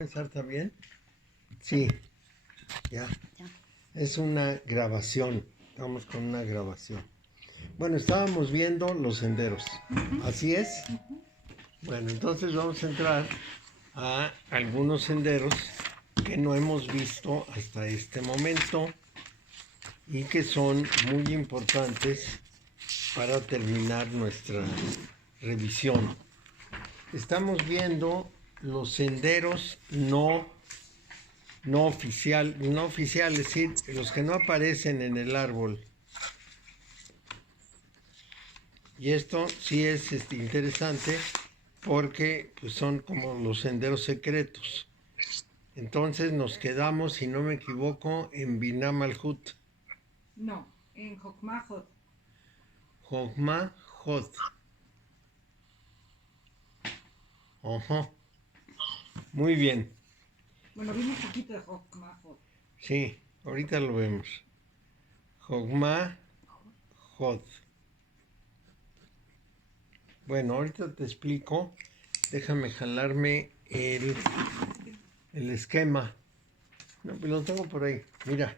¿Empezar también? Sí, ya. Ya. Es una grabación. Vamos con una grabación. Bueno, estábamos viendo los senderos. ¿Así es? Bueno, entonces vamos a entrar a algunos senderos que no hemos visto hasta este momento y que son muy importantes para terminar nuestra revisión. Estamos viendo los senderos no oficial, es decir, los que no aparecen en el árbol. Y esto sí es interesante porque pues, son como los senderos secretos. Entonces nos quedamos, si no me equivoco, en Binah Malhut. No, en Jokmahot. Jochma Jod. Ajá. Muy bien. Bueno, vimos poquito de Jokmahot. Sí, ahorita lo vemos. Jochma Jod. Bueno, ahorita te explico. Déjame jalarme el esquema. No, pues lo tengo por ahí. Mira,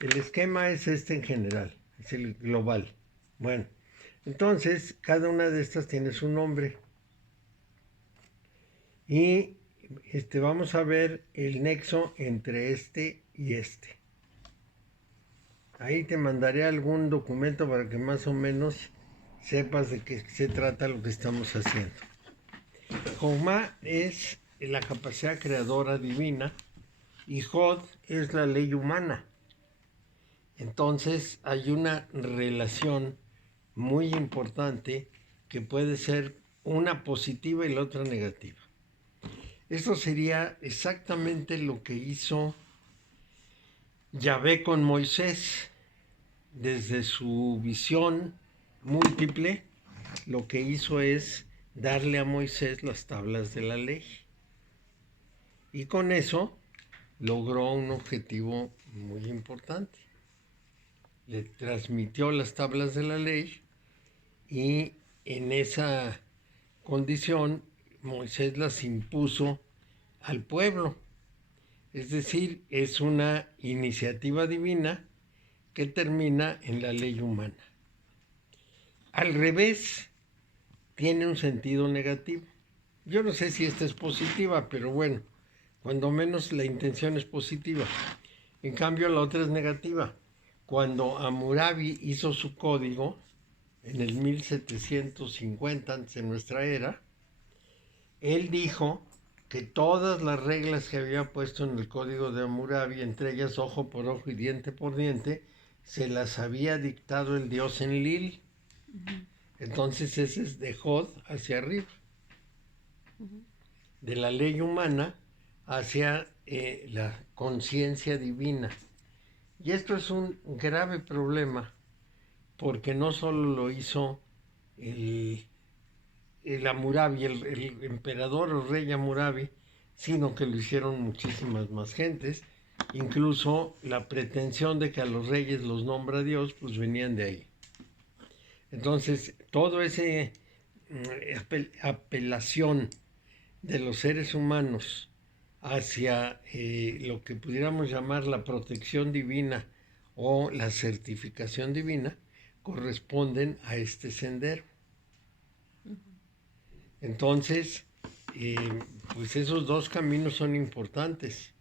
el esquema es este en general, es el global. Bueno, entonces cada una de estas tiene su nombre. Y vamos a ver el nexo entre este y este. Ahí te mandaré algún documento para que más o menos sepas de qué se trata lo que estamos haciendo. Jogma es la capacidad creadora divina y Jod es la ley humana. Entonces hay una relación muy importante que puede ser una positiva y la otra negativa. Esto sería exactamente lo que hizo Yahvé con Moisés. Desde su visión múltiple, lo que hizo es darle a Moisés las tablas de la ley. Y con eso logró un objetivo muy importante. Le transmitió las tablas de la ley y en esa condición Moisés las impuso al pueblo. Es decir, es una iniciativa divina que termina en la ley humana. Al revés, tiene un sentido negativo. Yo no sé si esta es positiva, pero bueno, cuando menos la intención es positiva. En cambio, la otra es negativa. Cuando Hammurabi hizo su código, en el 1750 antes de nuestra era, él dijo que todas las reglas que había puesto en el código de Hammurabi, entre ellas ojo por ojo y diente por diente, se las había dictado el dios Enlil. Entonces ese es de Jod hacia arriba, de la ley humana hacia la conciencia divina. Y esto es un grave problema porque no solo lo hizo el Hammurabi, el emperador o rey Hammurabi, sino que lo hicieron muchísimas más gentes. Incluso la pretensión de que a los reyes los nombra Dios, pues venían de ahí. Entonces, todo ese apelación de los seres humanos hacia lo que pudiéramos llamar la protección divina o la certificación divina, corresponden a este sendero. Entonces, pues esos dos caminos son importantes.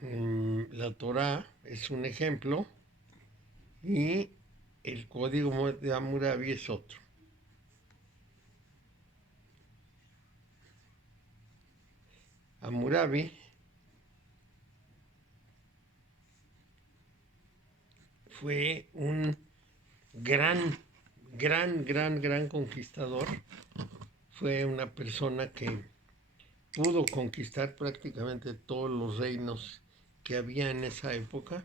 La Torah es un ejemplo y el código de Hammurabi es otro. Hammurabi fue un gran conquistador. Fue una persona que pudo conquistar prácticamente todos los reinos que había en esa época.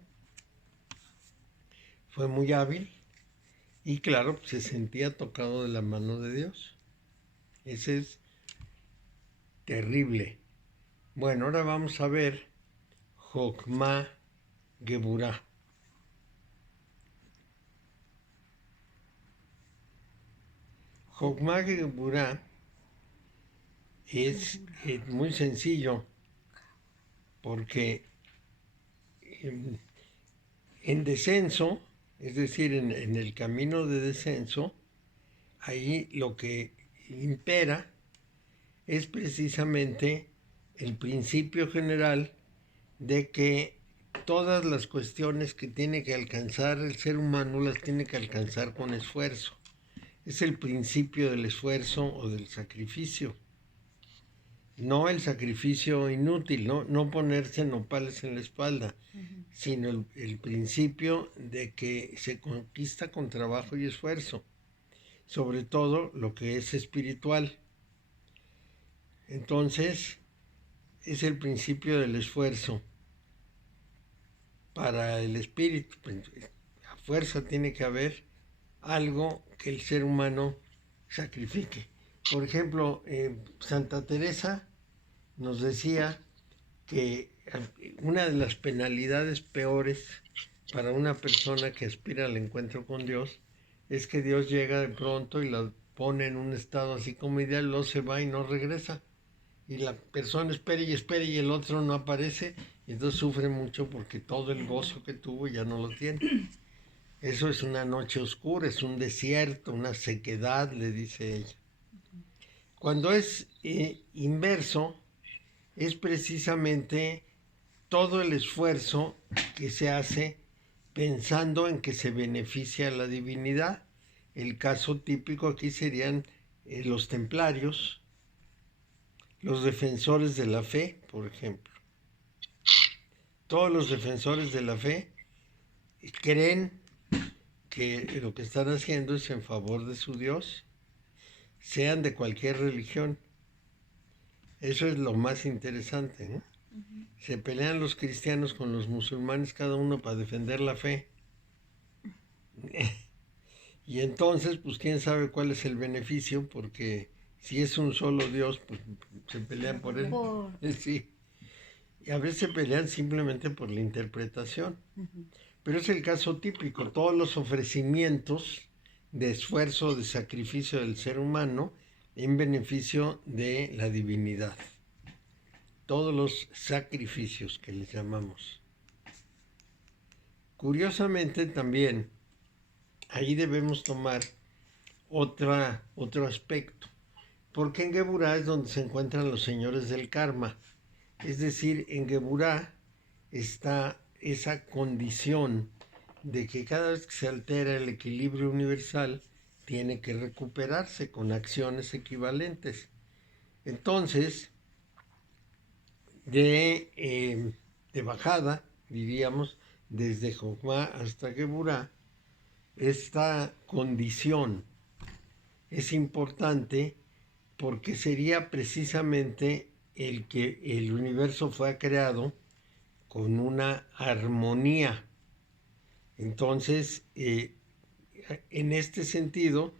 Fue muy hábil y claro, se sentía tocado de la mano de Dios. Ese es terrible. Bueno, ahora vamos a ver Jokma Geburah. Jokma Geburah es muy sencillo, porque en descenso, es decir, en el camino de descenso, ahí lo que impera es precisamente el principio general de que todas las cuestiones que tiene que alcanzar el ser humano las tiene que alcanzar con esfuerzo. Es el principio del esfuerzo o del sacrificio. No el sacrificio inútil, no ponerse nopales en la espalda, sino el principio de que se conquista con trabajo y esfuerzo, sobre todo lo que es espiritual. Entonces, es el principio del esfuerzo para el espíritu. A fuerza tiene que haber algo que el ser humano sacrifique. Por ejemplo, Santa Teresa nos decía que una de las penalidades peores para una persona que aspira al encuentro con Dios es que Dios llega de pronto y la pone en un estado así como ideal, luego se va y no regresa. Y la persona espera y el otro no aparece, y entonces sufre mucho porque todo el gozo que tuvo ya no lo tiene. Eso es una noche oscura, es un desierto, una sequedad, le dice ella. Cuando es inverso, es precisamente todo el esfuerzo que se hace pensando en que se beneficia a la divinidad. El caso típico aquí serían los templarios, los defensores de la fe, por ejemplo. Todos los defensores de la fe creen que lo que están haciendo es en favor de su Dios, sean de cualquier religión. Eso es lo más interesante, ¿no? Se pelean los cristianos con los musulmanes, cada uno para defender la fe. Y entonces, pues quién sabe cuál es el beneficio, porque si es un solo Dios, pues se pelean por él. Sí. Y a veces se pelean simplemente por la interpretación. Pero es el caso típico. Todos los ofrecimientos de esfuerzo, de sacrificio del ser humano en beneficio de la divinidad. Todos los sacrificios que les llamamos. Curiosamente también, ahí debemos tomar otro aspecto, porque en Geburá es donde se encuentran los señores del karma. Es decir, en Geburá está esa condición de que cada vez que se altera el equilibrio universal, tiene que recuperarse con acciones equivalentes. Entonces, de bajada, diríamos, desde Jokma hasta Geburá, esta condición es importante porque sería precisamente el que el universo fue creado con una armonía. Entonces, en este sentido,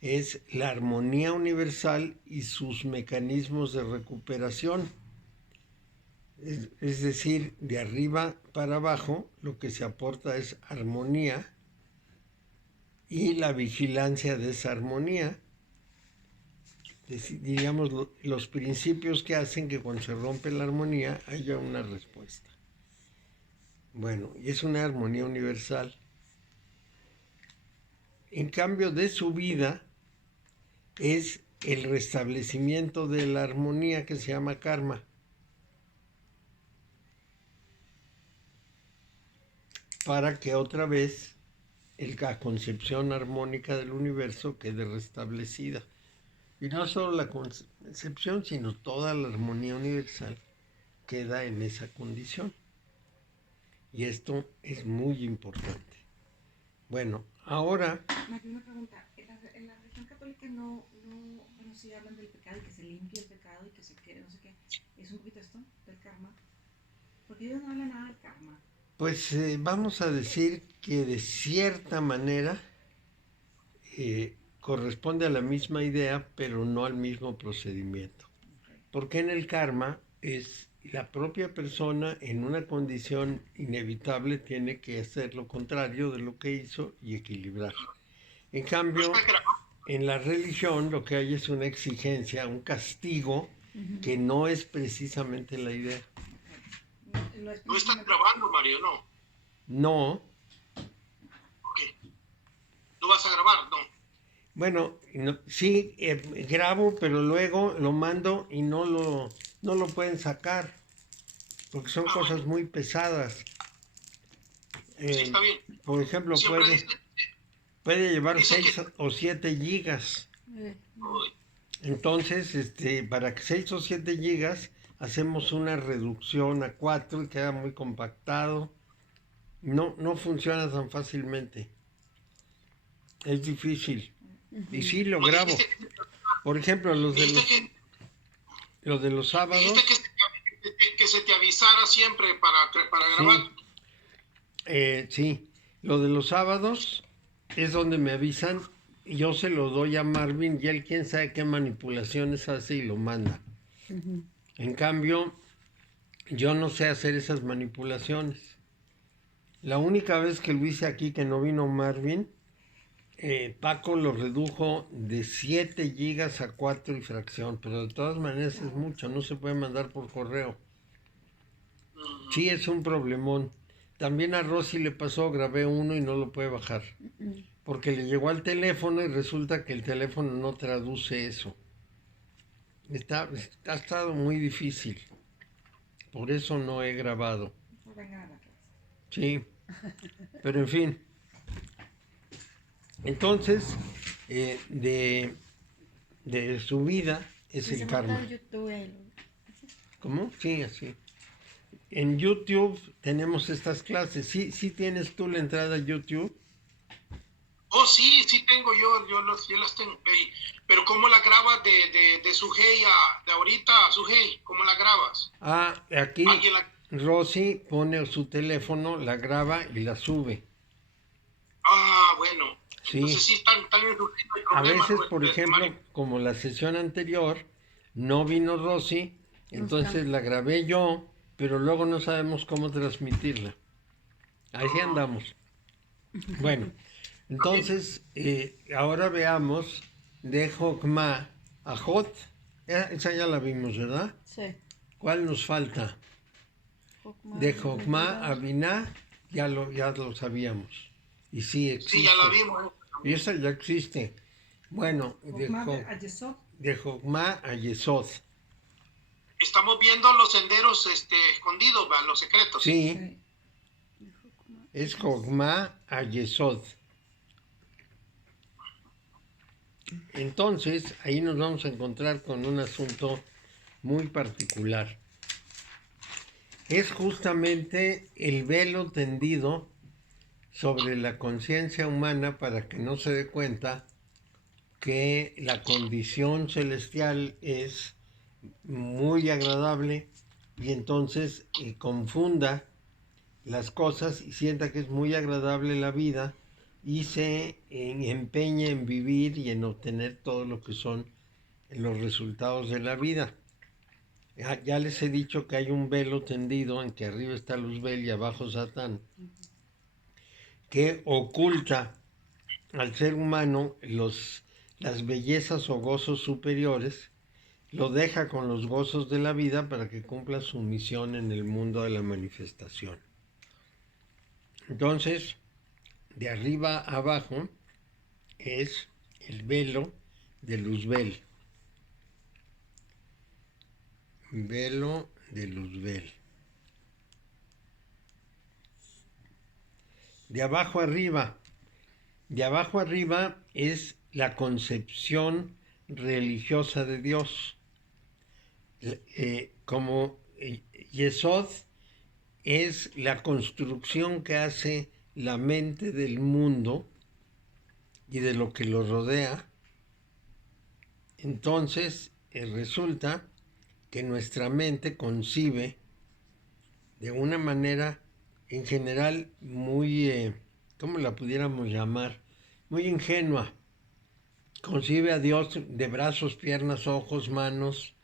es la armonía universal y sus mecanismos de recuperación. Es decir, de arriba para abajo, lo que se aporta es armonía y la vigilancia de esa armonía. Diríamos, los principios que hacen que cuando se rompe la armonía haya una respuesta. Bueno, y es una armonía universal. En cambio, de su vida es el restablecimiento de la armonía que se llama karma. Para que otra vez la concepción armónica del universo quede restablecida. Y no solo la concepción, sino toda la armonía universal queda en esa condición. Y esto es muy importante. Bueno, ahora... María, una pregunta. En la religión católica no, bueno, sí hablan del pecado y que se limpie el pecado y que se quede, no sé qué. ¿Es un poquito esto del karma? Porque ellos no hablan nada del karma. Pues vamos a decir que de cierta manera corresponde a la misma idea, pero no al mismo procedimiento. Porque en el karma es la propia persona en una condición inevitable tiene que hacer lo contrario de lo que hizo y equilibrar. En cambio, en la religión lo que hay es una exigencia, un castigo que no es precisamente la idea. No estás grabando, Mario, no. No. Ok. ¿No vas a grabar? No. Bueno, sí, grabo, pero luego lo mando y no lo pueden sacar, porque son cosas bueno. muy pesadas. Sí, está bien. Por ejemplo, Siempre puede llevar dice 6 o 7 gigas. Uy, Entonces, para que 6 o 7 gigas, hacemos una reducción a 4 y queda muy compactado. No funciona tan fácilmente. Es difícil. Y sí, lo ¿no grabo. dijiste Por ejemplo, los de dijiste los sábados. dijiste que se te avisara siempre para grabar? Sí, lo de los sábados es donde me avisan. Yo se lo doy a Marvin y él quién sabe qué manipulaciones hace y lo manda. En cambio, yo no sé hacer esas manipulaciones. La única vez que lo hice aquí que no vino Marvin, Paco lo redujo de 7 gigas a 4 y fracción, pero de todas maneras es mucho, no se puede mandar por correo. Sí, es un problemón. También a Rosy le pasó, grabé uno y no lo puede bajar. Porque le llegó al teléfono y resulta que el teléfono no traduce eso. Ha estado muy difícil. Por eso no he grabado. Sí, pero en fin. Entonces, de su vida es el karma. ¿Cómo? Sí, así. En YouTube tenemos estas clases. ¿Sí tienes tú la entrada a YouTube? Oh, sí tengo yo las tengo. Pero ¿cómo la grabas de Sujei de ahorita a Sujei? ¿Cómo la grabas? Aquí Rosy pone su teléfono, la graba y la sube. Bueno. Sí. Entonces sí están a veces, por ejemplo, como la sesión anterior, no vino Rosy, entonces la grabé yo, pero luego no sabemos cómo transmitirla. Así andamos. Bueno, entonces, ahora veamos de Jokma a Jot. Esa ya la vimos, ¿verdad? Sí. ¿Cuál nos falta? De Jokma a Binah, ya lo sabíamos. Y sí existe. Sí, ya la vimos. Y esa ya existe. Bueno, de Jokma a Yesod. Estamos viendo los senderos escondidos, ¿verdad? Los secretos. Sí. Es Jokma a Yesod. Entonces, ahí nos vamos a encontrar con un asunto muy particular. Es justamente el velo tendido sobre la conciencia humana para que no se dé cuenta que la condición celestial es muy agradable y entonces confunda las cosas y sienta que es muy agradable la vida y se empeña en vivir y en obtener todo lo que son los resultados de la vida. Ya les he dicho que hay un velo tendido en que arriba está Luzbel y abajo Satán, que oculta al ser humano las bellezas o gozos superiores, lo deja con los gozos de la vida para que cumpla su misión en el mundo de la manifestación. Entonces, de arriba a abajo es el velo de Luzbel. Velo de Luzbel. De abajo arriba es la concepción religiosa de Dios. Como Yesod es la construcción que hace la mente del mundo y de lo que lo rodea. Entonces resulta que nuestra mente concibe de una manera en general muy, ¿cómo la pudiéramos llamar? Muy ingenua. Concibe a Dios de brazos, piernas, ojos, manos,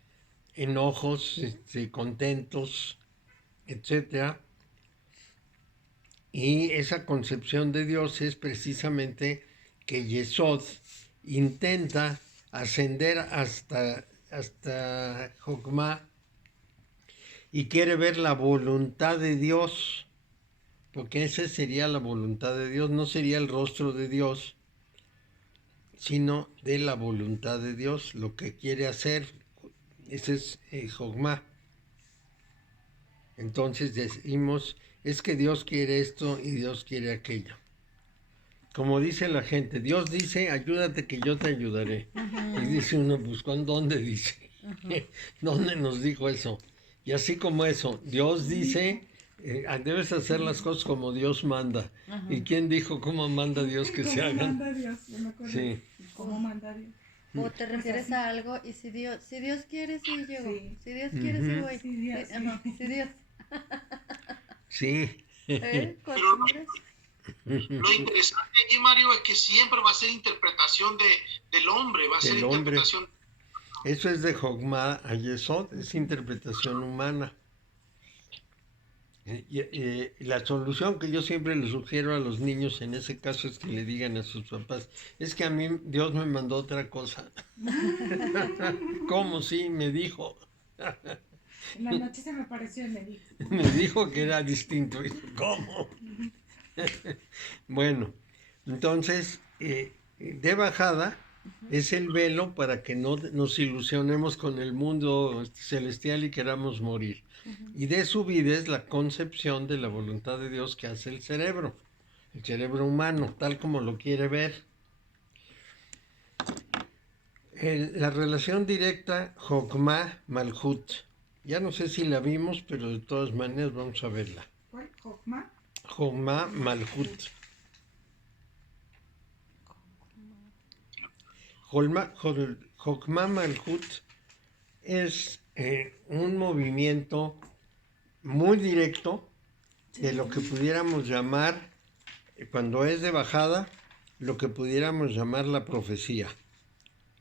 enojos, contentos, etc. Y esa concepción de Dios es precisamente que Yesod intenta ascender hasta hasta Jokmá y quiere ver la voluntad de Dios, porque esa sería la voluntad de Dios, no sería el rostro de Dios, sino de la voluntad de Dios, lo que quiere hacer. Ese es Jokmá. Entonces decimos, es que Dios quiere esto y Dios quiere aquello. Como dice la gente, Dios dice, ayúdate que yo te ayudaré. Y dice uno, pues ¿con dónde dice? ¿Dónde nos dijo eso? Y así como eso, Dios dice, debes hacer las cosas como Dios manda. ¿Y quién dijo cómo manda Dios que se ¿Cómo hagan? manda Dios? Yo me acuerdo. Sí. ¿Cómo manda Dios? O te refieres a algo y si Dios quiere, sí llego. Sí. Si Dios quiere, sí voy. Sí, Dios, sí. Ajá, si Dios. Sí. ¿Costumbres? Lo interesante aquí, Mario, es que siempre va a ser interpretación del hombre, va a ser Del hombre. interpretación. Eso es de Jokmá a Yesod, es interpretación humana. La solución que yo siempre le sugiero a los niños en ese caso es que le digan a sus papás, es que a mí Dios me mandó otra cosa. ¿Cómo? Sí, me dijo. En la noche se me apareció y me dijo. Me dijo que era distinto. ¿Cómo? Bueno, entonces, de bajada es el velo para que no nos ilusionemos con el mundo celestial y queramos morir. Y de subida es la concepción de la voluntad de Dios que hace el cerebro humano, tal como lo quiere ver. La relación directa Jokmá-Malhut. Ya no sé si la vimos, pero de todas maneras vamos a verla. ¿Cuál? ¿Jokmá? Jokmá-Malhut. Jokmá-Malhut es un movimiento muy directo de lo que pudiéramos llamar, cuando es de bajada, lo que pudiéramos llamar la profecía.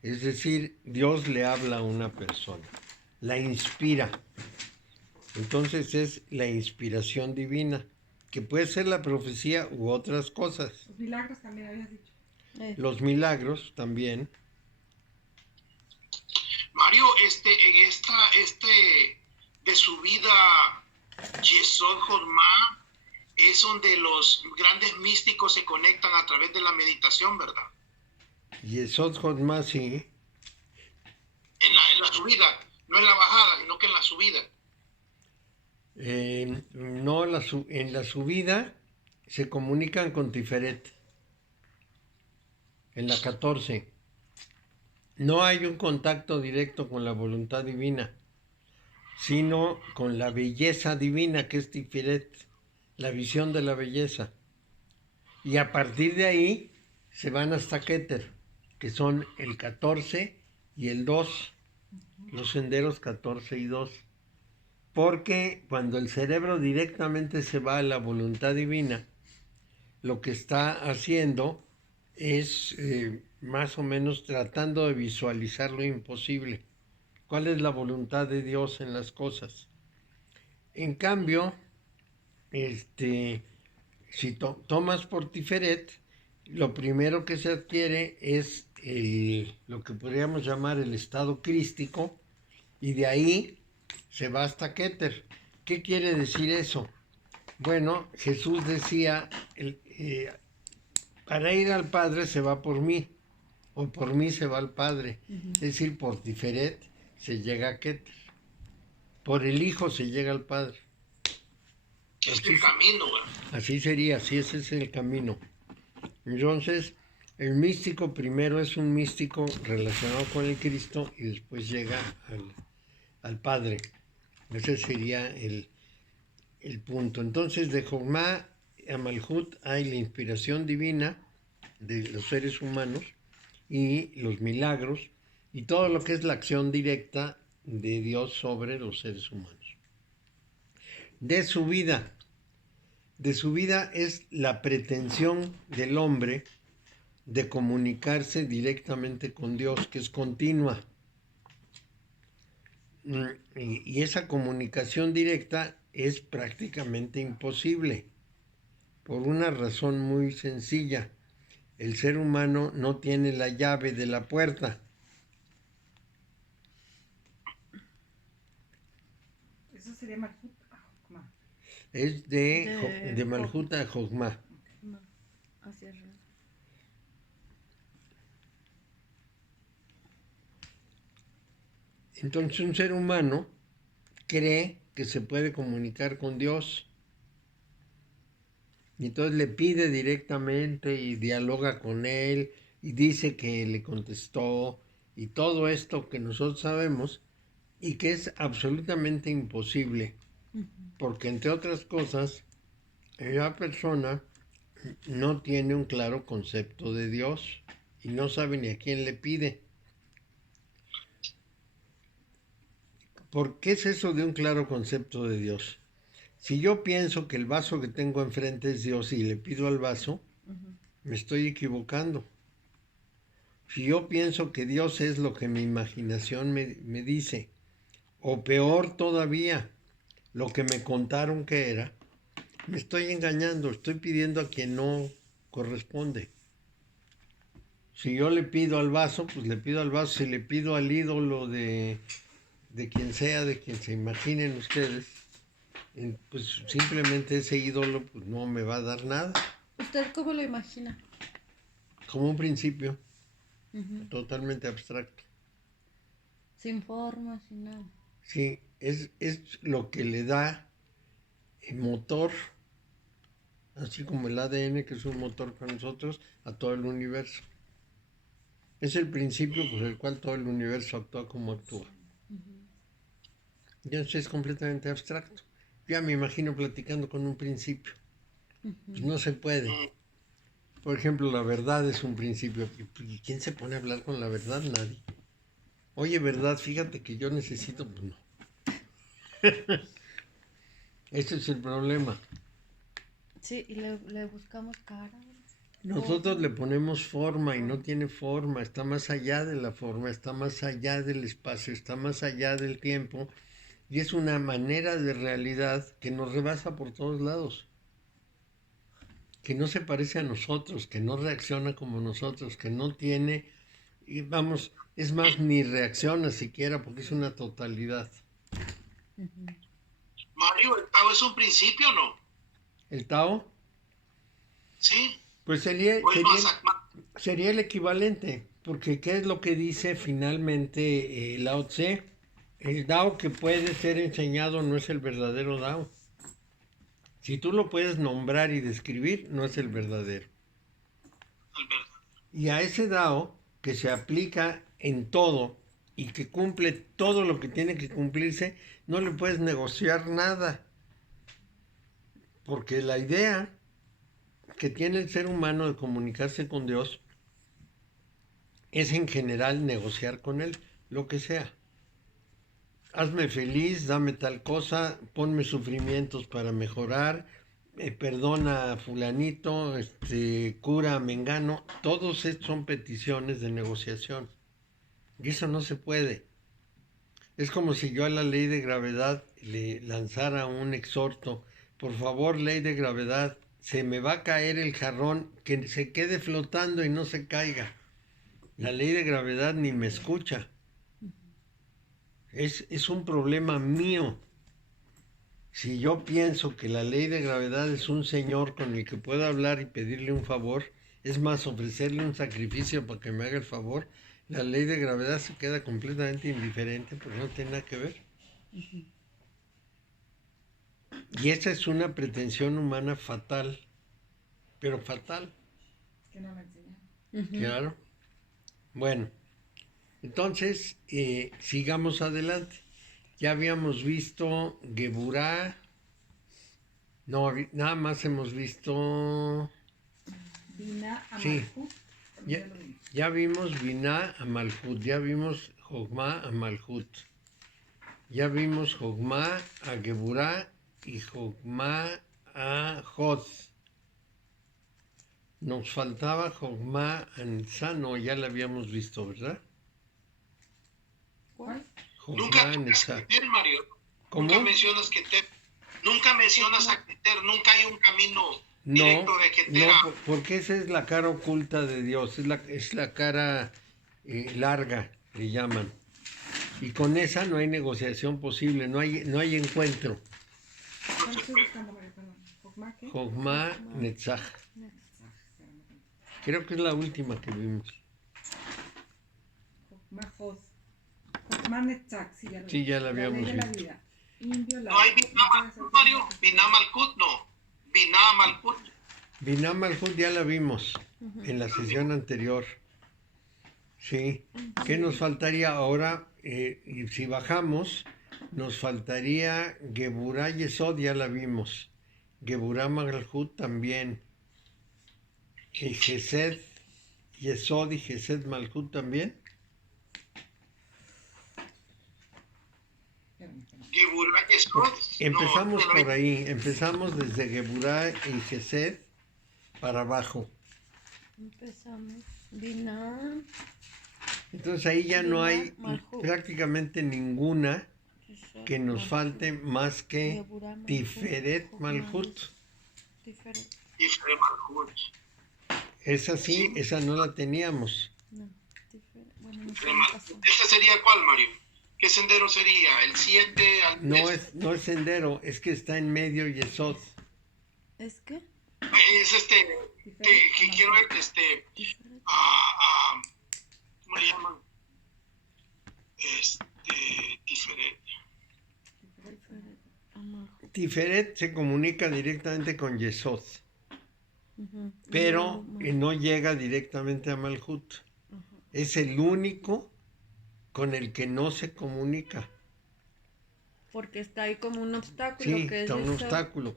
Es decir, Dios le habla a una persona, la inspira. Entonces es la inspiración divina, que puede ser la profecía u otras cosas. Los milagros también habías dicho. Los milagros también. Mario, de su vida, Yesod Jokmá, es donde los grandes místicos se conectan a través de la meditación, ¿verdad? Yesod Jokmá, sí. En la subida, no en la bajada, sino que en la subida. No, en la subida se comunican con Tiferet. En la 14. No hay un contacto directo con la voluntad divina, sino con la belleza divina que es Tiferet, la visión de la belleza. Y a partir de ahí se van hasta Keter, que son el 14 y el 2, los senderos 14 y 2. Porque cuando el cerebro directamente se va a la voluntad divina, lo que está haciendo es más o menos tratando de visualizar lo imposible. ¿Cuál es la voluntad de Dios en las cosas? En cambio, si tomas por Tiferet, lo primero que se adquiere es lo que podríamos llamar el estado crístico, y de ahí se va hasta Keter. ¿Qué quiere decir eso? Bueno, Jesús decía, para ir al Padre se va por mí, o por mí se va al Padre. Es decir, por Tiferet se llega a Keter, por el Hijo se llega al Padre. Es el camino, ¿verdad? Así sería, así ese es el camino. Entonces, el místico primero es un místico relacionado con el Cristo y después llega al Padre. Ese sería el punto. Entonces, de Jokmá a Malhut hay la inspiración divina de los seres humanos y los milagros y todo lo que es la acción directa de Dios sobre los seres humanos. De su vida es la pretensión del hombre de comunicarse directamente con Dios, que es continua. Y esa comunicación directa es prácticamente imposible, por una razón muy sencilla. El ser humano no tiene la llave de la puerta. Eso sería Malhut a Jokma. Es de Malhut a Jokma. No, así es. Entonces un ser humano cree que se puede comunicar con Dios. Y entonces le pide directamente y dialoga con él y dice que le contestó y todo esto que nosotros sabemos y que es absolutamente imposible. Porque entre otras cosas, la persona no tiene un claro concepto de Dios y no sabe ni a quién le pide. ¿Por qué es eso de un claro concepto de Dios? Si yo pienso que el vaso que tengo enfrente es Dios y le pido al vaso, me estoy equivocando. Si yo pienso que Dios es lo que mi imaginación me dice, o peor todavía, lo que me contaron que era, me estoy engañando, estoy pidiendo a quien no corresponde. Si yo le pido al vaso, pues le pido al vaso. Si le pido al ídolo de quien sea, de quien se imaginen ustedes, pues simplemente ese ídolo pues, no me va a dar nada. ¿Usted cómo lo imagina? Como un principio totalmente abstracto. Sin forma, sin nada. Sí, es lo que le da el motor, así como el ADN, que es un motor para nosotros, a todo el universo. Es el principio por el cual todo el universo actúa como actúa. Y eso es completamente abstracto. Ya me imagino platicando con un principio. Pues no se puede. Por ejemplo, la verdad es un principio. ¿Y quién se pone a hablar con la verdad? Nadie. Oye, verdad, fíjate que yo necesito... Pues no. Ese es el problema. Sí, y le buscamos cara. Nosotros le ponemos forma y no tiene forma, está más allá de la forma, está más allá del espacio, está más allá del tiempo y es una manera de realidad que nos rebasa por todos lados, que no se parece a nosotros, que no reacciona como nosotros, que no tiene, y vamos, es más, ni reacciona siquiera porque es una totalidad. Mario, ¿el Tao es un principio o no? ¿El Tao? Sí. Pues sería el equivalente, porque ¿qué es lo que dice finalmente Lao Tse? El Dao que puede ser enseñado no es el verdadero Dao. Si tú lo puedes nombrar y describir, no es el verdadero. Y a ese Dao que se aplica en todo y que cumple todo lo que tiene que cumplirse, no le puedes negociar nada. Porque la idea que tiene el ser humano de comunicarse con Dios es en general negociar con Él, lo que sea. Hazme feliz, dame tal cosa, ponme sufrimientos para mejorar, perdona a fulanito, cura a mengano. Todos estos son peticiones de negociación. Y eso no se puede. Es como si yo a la ley de gravedad le lanzara un exhorto. Por favor, ley de gravedad, se me va a caer el jarrón, que se quede flotando y no se caiga. La ley de gravedad ni me escucha. Es un problema mío. Si yo pienso que la ley de gravedad es un señor con el que puedo hablar y pedirle un favor, es más, ofrecerle un sacrificio para que me haga el favor, la ley de gravedad se queda completamente indiferente porque no tiene nada que ver. Y esa es una pretensión humana fatal, pero fatal. Que no me enseñan. Claro. Bueno, entonces sigamos adelante. Ya habíamos visto Geburá. No, nada más hemos visto... Bina a Sí. Malhut. Ya vimos Binah a Malhut, ya vimos Jogma a Malhut, ya vimos Jogma a Geburá y Jogma a Jod. Nos faltaba Jogma a Nitzá, ya la habíamos visto, ¿verdad? ¿Cuál? Nunca Jogma a Nitzá. Keter, Mario. ¿Cómo? Nunca mencionas Keter. Nunca mencionas a Keter. Nunca hay un camino directo de Keter. No, porque esa es la cara oculta de Dios, es la cara larga, le llaman. Y con esa no hay negociación posible, no hay encuentro. ¿Cuál estoy buscando, Mario? Perdón. ¿Jokma qué? Jogma Netzach. Espérame. Creo que es la última que vimos. Jokma Jod. Jokma Netzach, sí, ya lo Sí, vi. ya la habíamos ley de la visto. vida. Inviolable. No hay Binah Malkut, Mario. Binah Malkut, no. Binah Malkut. Binah Malhut ya la vimos en la sesión anterior. Sí. ¿Qué nos faltaría ahora? Y si bajamos, nos faltaría Geburah Yesod, ya la vimos. Geburah Malhut también. Y Gesed Yesod y Gesed Malhut también. Geburah Yesod. Empezamos No, por ahí, empezamos desde Geburah y Gesed para abajo. Empezamos. Binah. Entonces ahí ya no hay Malhut. prácticamente ninguna que nos falte más que Geburah Malhut, Tiferet Jokma Malhut. Tiferet. Tiferet Malkut. Esa sí, esa no la teníamos. No, Tiferet. Bueno, no sé Tiferet qué Malkut. pasó. ¿Este sería cuál, Mario? ¿Qué sendero sería? ¿El 7 al 3? No es sendero, es que está en medio Yesod. ¿Es qué? Es que quiero Tiferet. ¿cómo le llaman? Tiferet. Tiferet. Malhut. Tiferet se comunica directamente con Yesod, Ujú. pero Malhut. no llega directamente a Malhut. Ajá. Es el único con el que no se comunica. Porque está ahí como un obstáculo Sí, que es está un Yesod. obstáculo.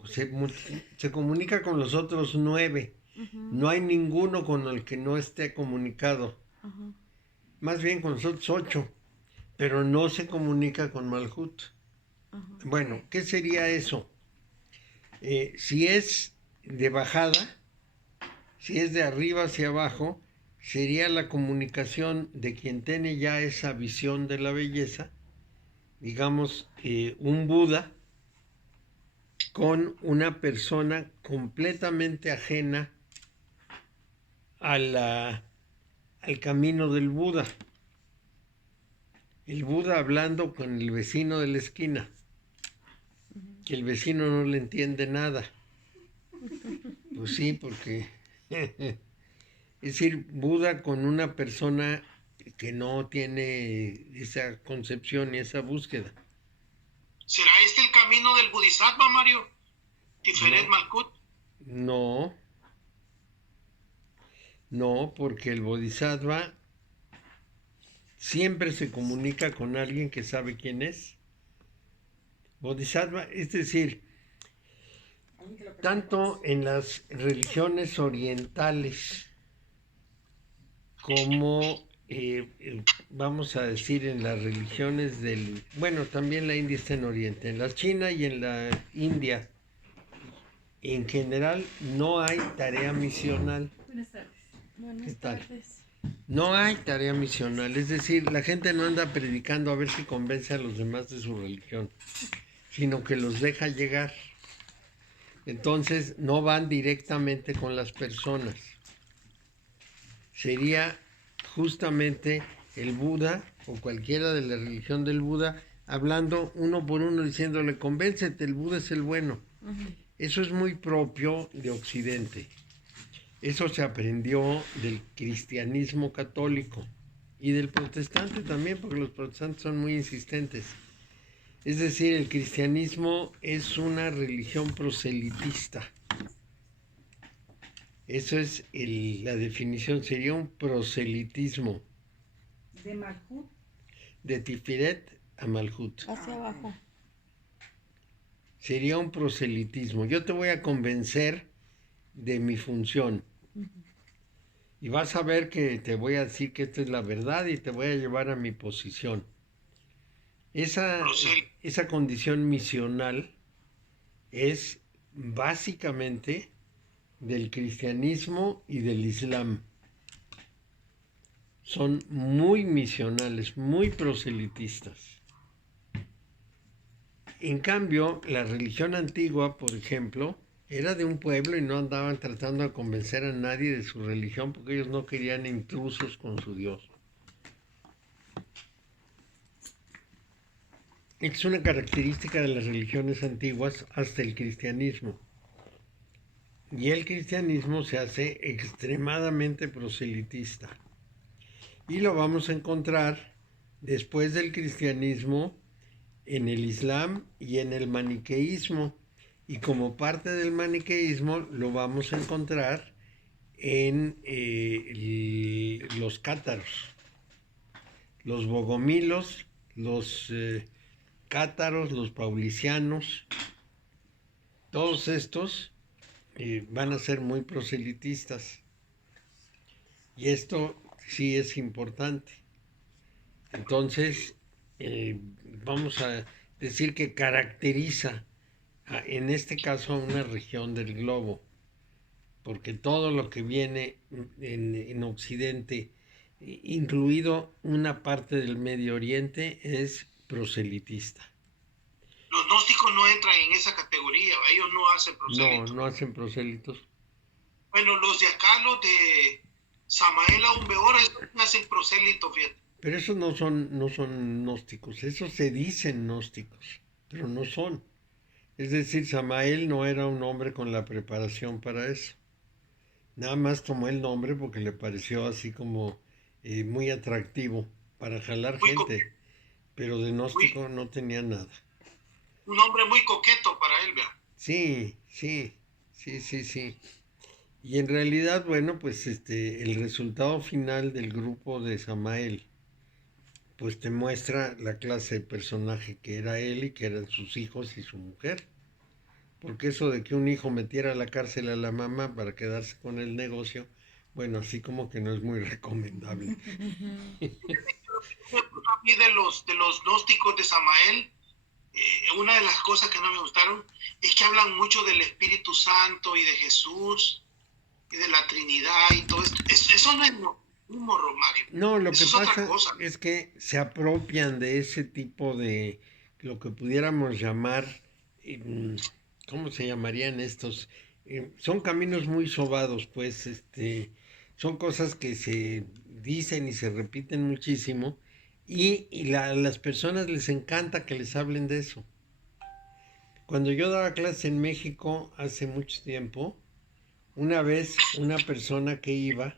Se comunica con los otros 9. Ujú. No hay ninguno con el que no esté comunicado. Ajá. Más bien con los otros 8. Pero no se comunica con Malhut. Ajá. Bueno, ¿qué sería eso? Si es de bajada, si es de arriba hacia abajo, sería la comunicación de quien tiene ya esa visión de la belleza, digamos, un Buda con una persona completamente ajena al camino del Buda. El Buda hablando con el vecino de la esquina, que el vecino no le entiende nada. Pues sí, porque es decir, Buda con una persona que no tiene esa concepción y esa búsqueda. ¿Será este el camino del Bodhisattva, Mario? Tiferet No. Malkut. No, porque el Bodhisattva siempre se comunica con alguien que sabe quién es. Bodhisattva, es decir, tanto en las religiones orientales como, vamos a decir, en las religiones bueno, también la India está en Oriente, en la China y en la India, en general no hay tarea misional. Buenas tardes. Buenas ¿Qué tal? tardes. No hay tarea misional, es decir, la gente no anda predicando a ver si convence a los demás de su religión, sino que los deja llegar. Entonces no van directamente con las personas. Sería justamente el Buda o cualquiera de la religión del Buda hablando uno por uno diciéndole, convéncete, el Buda es el bueno. Ujú. Eso es muy propio de Occidente. Eso se aprendió del cristianismo católico y del protestante también, porque los protestantes son muy insistentes. Es decir, el cristianismo es una religión proselitista. Eso es la definición, sería un proselitismo De Malhut. de Tiferet a Malhut. Hacia abajo. Sería un proselitismo. Yo te voy a convencer de mi función. Ujú. Y vas a ver que te voy a decir que esta es la verdad y te voy a llevar a mi posición. Esa condición misional es básicamente del cristianismo y del islam. Son muy misionales, muy proselitistas. En cambio, la religión antigua, por ejemplo, era de un pueblo y no andaban tratando de convencer a nadie de su religión porque ellos no querían intrusos con su Dios. Es una característica de las religiones antiguas hasta el cristianismo. Y el cristianismo se hace extremadamente proselitista. Y lo vamos a encontrar después del cristianismo en el Islam y en el maniqueísmo. Y como parte del maniqueísmo lo vamos a encontrar en los cátaros, los bogomilos, los cátaros, los paulicianos. Todos estos van a ser muy proselitistas. Y esto sí es importante. Entonces, vamos a decir que caracteriza, en este caso, a una región del globo, porque todo lo que viene en Occidente, incluido una parte del Medio Oriente, es proselitista. Los gnósticos no entran en esa categoría, ellos no hacen proselitos. No hacen proselitos. Bueno, los de acá, los de Samael Aumbeor, esos hacen proselitos, fíjate. Pero esos no son gnósticos, esos se dicen gnósticos, pero no son. Es decir, Samael no era un hombre con la preparación para eso. Nada más tomó el nombre porque le pareció así como muy atractivo para jalar gente, pero de gnóstico no tenía nada. Un hombre muy coqueto para él, vea. Sí. Y en realidad, bueno, pues el resultado final del grupo de Samael, pues te muestra la clase de personaje que era él y que eran sus hijos y su mujer. Porque eso de que un hijo metiera a la cárcel a la mamá para quedarse con el negocio, bueno, así como que no es muy recomendable. A mí de los gnósticos de Samael, una de las cosas que no me gustaron es que hablan mucho del Espíritu Santo y de Jesús y de la Trinidad y todo esto. Eso no es humor, Mario. No, lo que Eso es pasa otra cosa. es que se apropian de ese tipo de lo que pudiéramos llamar, ¿cómo se llamarían estos? Son caminos muy sobados, pues, son cosas que se dicen y se repiten muchísimo y a las personas les encanta que les hablen de eso. Cuando yo daba clase en México hace mucho tiempo, una vez una persona que iba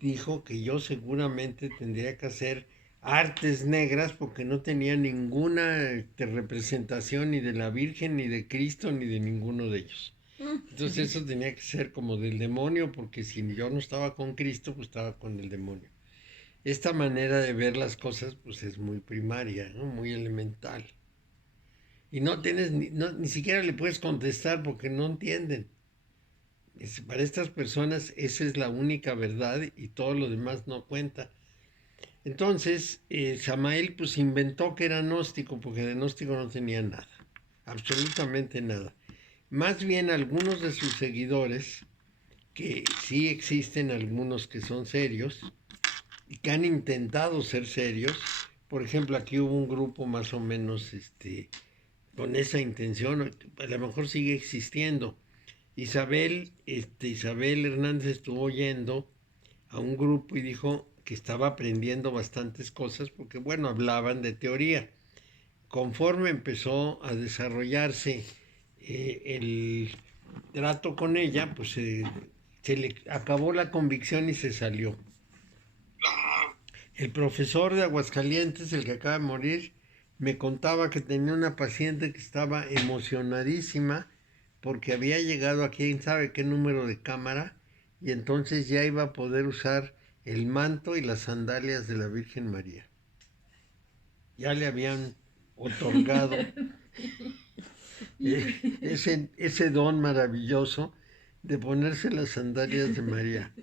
dijo que yo seguramente tendría que hacer artes negras porque no tenía ninguna representación ni de la Virgen, ni de Cristo, ni de ninguno de ellos. Entonces eso tenía que ser como del demonio, porque si yo no estaba con Cristo, pues estaba con el demonio. Esta manera de ver las cosas, pues es muy primaria, ¿no? Muy elemental. Y no tienes, ni siquiera le puedes contestar porque no entienden. Para estas personas esa es la única verdad y todo lo demás no cuenta. Entonces, Samael pues inventó que era gnóstico, porque de gnóstico no tenía nada, absolutamente nada. Más bien algunos de sus seguidores, que sí existen algunos que son serios y que han intentado ser serios. Por ejemplo, aquí hubo un grupo más o menos con esa intención, a lo mejor sigue existiendo. Isabel Hernández estuvo oyendo a un grupo y dijo que estaba aprendiendo bastantes cosas porque, bueno, hablaban de teoría. Conforme empezó a desarrollarse el trato con ella, pues se le acabó la convicción y se salió. El profesor de Aguascalientes, el que acaba de morir, me contaba que tenía una paciente que estaba emocionadísima porque había llegado a quién sabe qué número de cámara y entonces ya iba a poder usar el manto y las sandalias de la Virgen María. Ya le habían otorgado ese don maravilloso de ponerse las sandalias de María.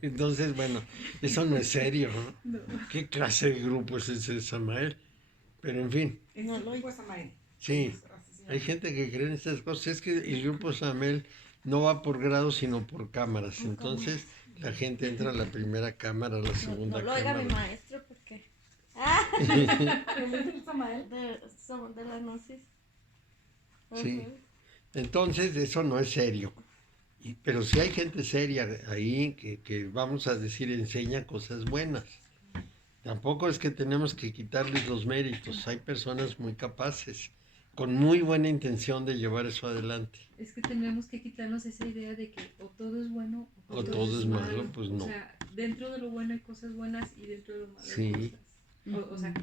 Entonces, bueno, eso no es serio, ¿no? ¿Qué clase de grupo es ese de Samael? Pero en fin. No lo digo Samael. Sí, hay gente que cree en estas cosas. Es que el grupo Samael no va por grados, sino por cámaras. Entonces, la gente entra a la primera cámara, a la segunda no lo oiga cámara. mi maestro porque de la gnosis. Sí. Entonces, eso no es serio. Pero sí hay gente seria ahí que vamos a decir enseña cosas buenas. Tampoco es que tenemos que quitarles los méritos. Hay personas muy capaces, con muy buena intención de llevar eso adelante. Es que tenemos que quitarnos esa idea de que o todo es bueno O todo es malo, pues no. O sea, dentro de lo bueno hay cosas buenas y dentro de lo malo Sí. hay cosas. O sea,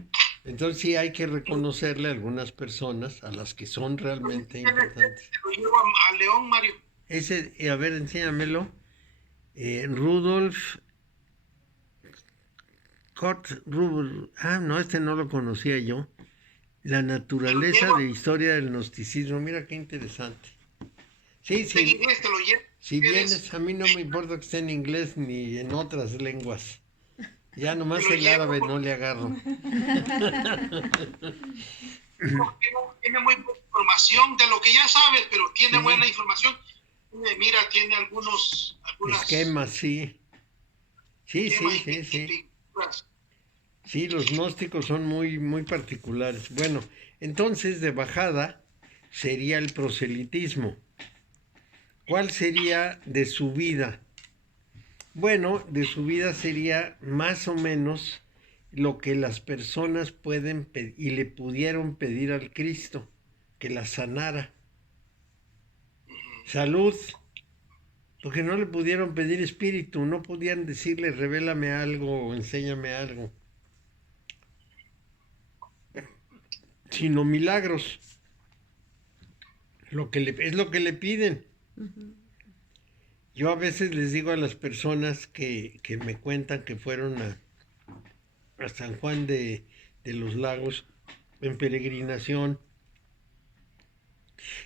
Entonces sí hay que reconocerle a algunas personas, a las que son realmente importantes. Te lo llevo a León, Mario. Ese, a ver, enséñamelo. Rudolf no, este no lo conocía yo. La naturaleza de historia del gnosticismo. Mira qué interesante. Sí, En sí. inglés te lo llevo. Si vienes, a mí no me importa que esté en inglés ni en otras lenguas. Ya nomás Te lo el llevo árabe porque- no le agarro. Tiene muy buena información de lo que ya sabes, pero tiene Sí. buena información. Mira, tiene algunas Esquemas, sí. Sí, esquemas sí, sí, y sí. figuras. Sí, los gnósticos son muy, muy particulares. Bueno, entonces de bajada sería el proselitismo. ¿Cuál sería de su vida? Bueno, de su vida sería más o menos lo que las personas pueden y le pudieron pedir al Cristo, que la sanara. Salud, porque no le pudieron pedir espíritu, no podían decirle revélame algo o enséñame algo, sino milagros. Es lo que le piden. Yo a veces les digo a las personas que me cuentan que fueron a San Juan de los Lagos en peregrinación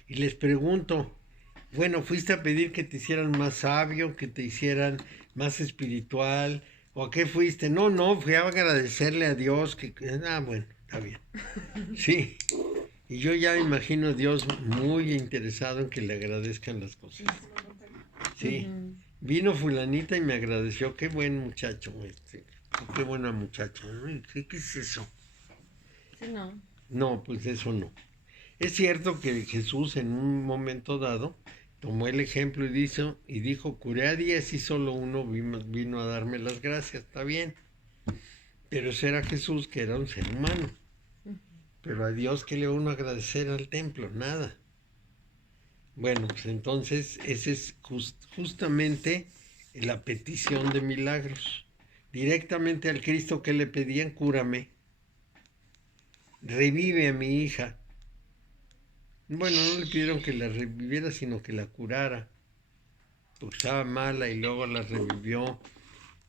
y les pregunto, bueno, ¿fuiste a pedir que te hicieran más sabio, que te hicieran más espiritual? ¿O a qué fuiste? No, no, fui a agradecerle a Dios bueno, está bien. Sí, y yo ya me imagino a Dios muy interesado en que le agradezcan las cosas. Sí, vino fulanita y me agradeció, qué buen muchacho, qué buena muchacha. ¿Qué es eso? Sí, no. No, pues eso no. Es cierto que Jesús en un momento dado tomó el ejemplo y dijo, curé a 10 y solo uno vino a darme las gracias, está bien. Pero ese era Jesús, que era un ser humano. Pero a Dios, ¿qué le va uno a agradecer al templo? Nada. Bueno, pues entonces esa es justamente la petición de milagros. Directamente al Cristo que le pedían, cúrame, revive a mi hija. Bueno, no le pidieron que la reviviera, sino que la curara, porque estaba mala y luego la revivió.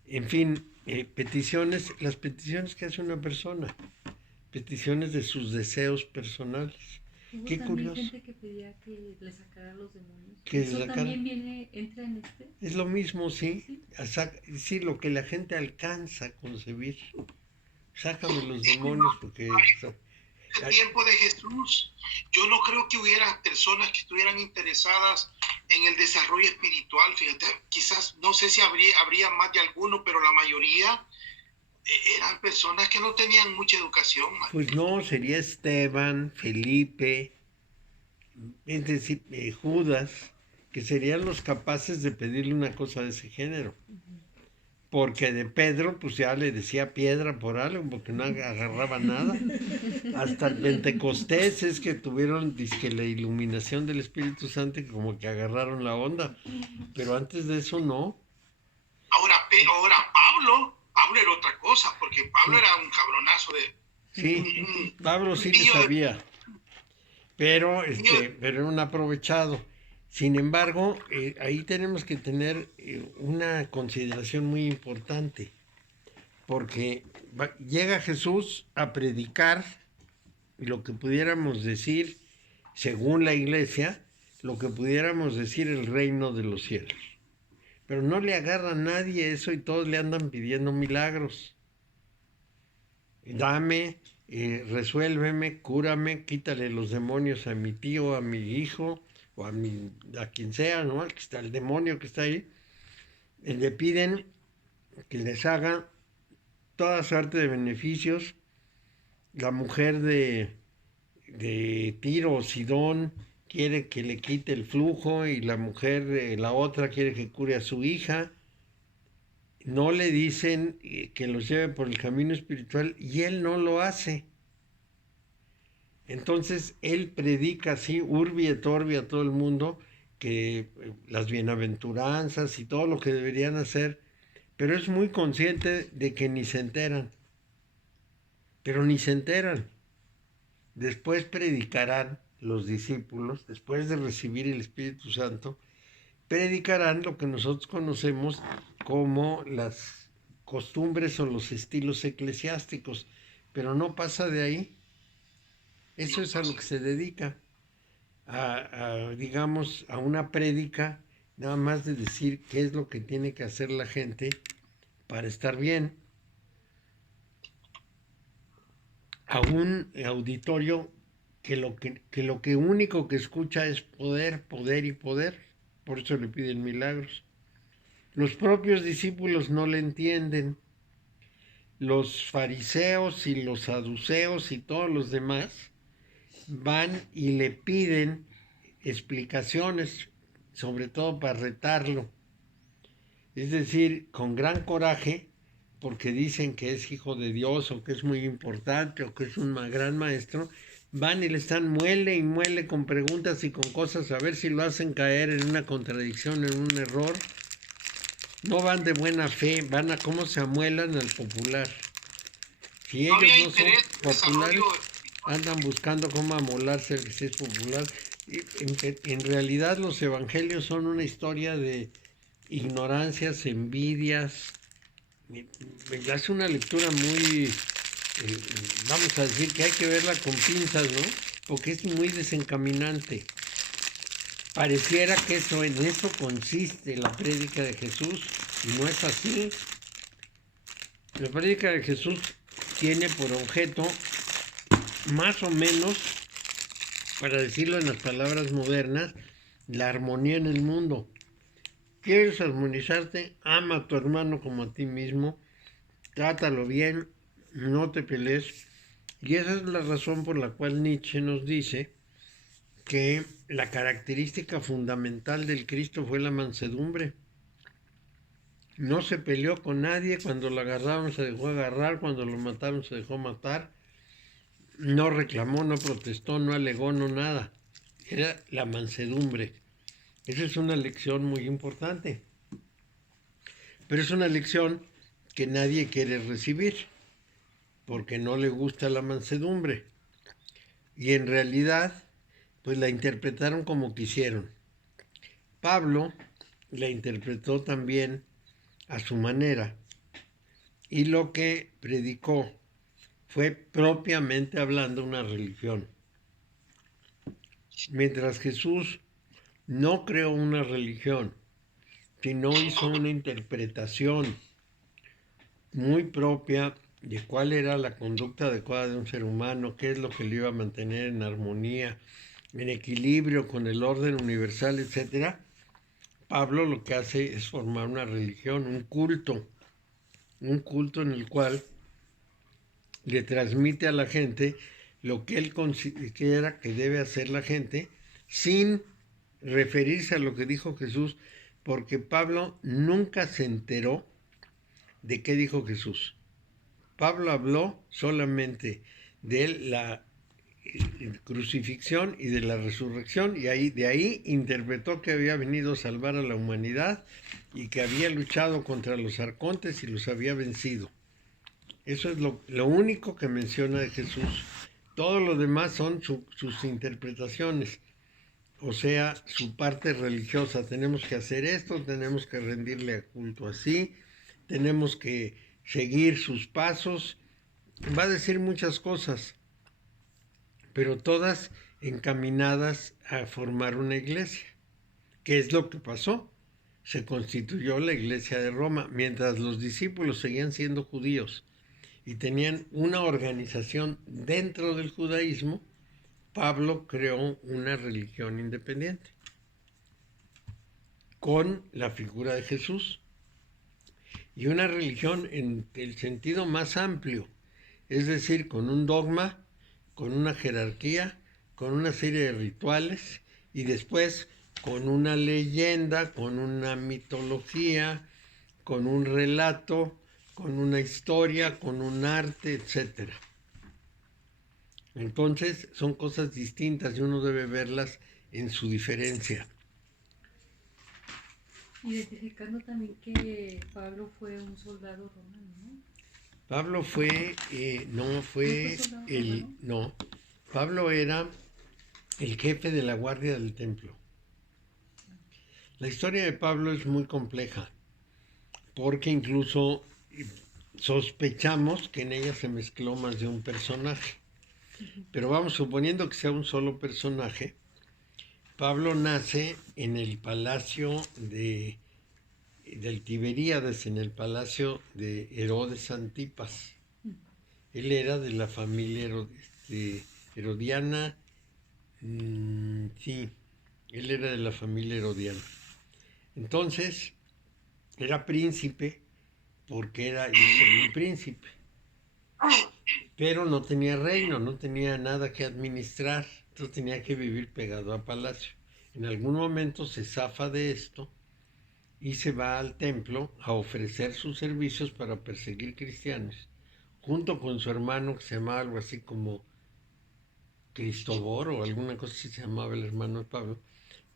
En fin, las peticiones que hace una persona, peticiones de sus deseos personales. Hubo Qué también curioso. gente que pedía que le sacara los demonios. Que Eso sacara- también entra en este. Es lo mismo, sí. Sí, lo que la gente alcanza a concebir. Sácame los demonios porque... El tiempo de Jesús, yo no creo que hubiera personas que estuvieran interesadas en el desarrollo espiritual. Fíjate, quizás, no sé si habría más de alguno, pero la mayoría eran personas que no tenían mucha educación. Pues no, sería Esteban, Felipe, es decir, Judas, que serían los capaces de pedirle una cosa de ese género. Porque de Pedro, pues ya le decía piedra por algo, porque no agarraba nada. Hasta el Pentecostés es que tuvieron dizque la iluminación del Espíritu Santo y como que agarraron la onda. Pero antes de eso no. Ahora Pablo era otra cosa, porque Pablo era un cabronazo de... Sí, Pablo sí le sabía, pero era un aprovechado. Sin embargo, ahí tenemos que tener una consideración muy importante, porque llega Jesús a predicar lo que pudiéramos decir, según la iglesia, lo que pudiéramos decir el reino de los cielos. Pero no le agarra a nadie eso y todos le andan pidiendo milagros. Dame, resuélveme, cúrame, quítale los demonios a mi tío, a mi hijo, o a quien sea, ¿no? El demonio que está ahí. Le piden que les haga toda suerte de beneficios. La mujer de Tiro o Sidón quiere que le quite el flujo y la mujer, la otra, quiere que cure a su hija. no le dicen que los lleve por el camino espiritual y él no lo hace. Entonces él predica así, urbi et orbi a todo el mundo, que las bienaventuranzas y todo lo que deberían hacer, pero es muy consciente de que ni se enteran, pero ni se enteran. Después predicarán los discípulos, después de recibir el Espíritu Santo, predicarán lo que nosotros conocemos como las costumbres o los estilos eclesiásticos, pero no pasa de ahí. Eso es a lo que se dedica, digamos, a una prédica, nada más de decir qué es lo que tiene que hacer la gente para estar bien. A un auditorio que lo que único que escucha es poder, poder y poder. Por eso le piden milagros. Los propios discípulos no le entienden. Los fariseos y los saduceos y todos los demás van y le piden explicaciones, sobre todo para retarlo. Es decir, con gran coraje, porque dicen que es hijo de Dios o que es muy importante o que es un gran maestro, van y le están muele y muele con preguntas y con cosas a ver si lo hacen caer en una contradicción, en un error. No van de buena fe, van a cómo se amuelan al popular. Si ellos no son populares, andan buscando cómo amolarse al que sí es popular. En realidad los evangelios son una historia de ignorancias, envidias. Es una lectura muy, vamos a decir que hay que verla con pinzas, ¿no? Porque es muy desencaminante. Pareciera que en eso consiste la prédica de Jesús, y no es así. La prédica de Jesús tiene por objeto, más o menos, para decirlo en las palabras modernas, la armonía en el mundo. ¿Quieres armonizarte? Ama a tu hermano como a ti mismo, trátalo bien, no te pelees. Y esa es la razón por la cual Nietzsche nos dice que la característica fundamental del Cristo fue la mansedumbre. No se peleó con nadie, cuando lo agarraron se dejó agarrar, cuando lo mataron se dejó matar. No reclamó, no protestó, no alegó, no nada. Era la mansedumbre. Esa es una lección muy importante. Pero es una lección que nadie quiere recibir, porque no le gusta la mansedumbre. Y en realidad, pues la interpretaron como quisieron. Pablo la interpretó también a su manera, y lo que predicó fue propiamente hablando una religión. Mientras Jesús no creó una religión, sino hizo una interpretación muy propia de cuál era la conducta adecuada de un ser humano, qué es lo que lo iba a mantener en armonía, en equilibrio con el orden universal, etc. Pablo lo que hace es formar una religión, un culto en el cual le transmite a la gente lo que él considera que debe hacer la gente, sin referirse a lo que dijo Jesús, porque Pablo nunca se enteró de qué dijo Jesús. Pablo habló solamente de la crucifixión y de la resurrección, y de ahí interpretó que había venido a salvar a la humanidad y que había luchado contra los arcontes y los había vencido. Eso es lo único que menciona de Jesús. Todo lo demás son sus interpretaciones, o sea, su parte religiosa. Tenemos que hacer esto, tenemos que rendirle culto así, tenemos que seguir sus pasos. Va a decir muchas cosas, pero todas encaminadas a formar una iglesia. ¿Qué es lo que pasó? Se constituyó la iglesia de Roma, mientras los discípulos seguían siendo judíos y tenían una organización dentro del judaísmo. Pablo creó una religión independiente con la figura de Jesús, y una religión en el sentido más amplio, es decir, con un dogma, con una jerarquía, con una serie de rituales, y después con una leyenda, con una mitología, con un relato, con una historia, con un arte, etc. Entonces son cosas distintas y uno debe verlas en su diferencia. Identificando también que Pablo fue un soldado romano, ¿no? Pablo fue, no fue soldado el, romano? no, Pablo era el jefe de la guardia del templo. La historia de Pablo es muy compleja, porque incluso sospechamos que en ella se mezcló más de un personaje. Pero vamos, suponiendo que sea un solo personaje, Pablo nace en el palacio del Tiberíades, en el palacio de Herodes Antipas. Él era de la familia herodiana, sí, él era de la familia herodiana. Entonces, era príncipe porque era hijo de un príncipe, pero no tenía reino, no tenía nada que administrar, entonces tenía que vivir pegado a palacio. En algún momento se zafa de esto y se va al templo a ofrecer sus servicios para perseguir cristianos, junto con su hermano que se llamaba algo así como Cristobor o alguna cosa así se llamaba el hermano de Pablo.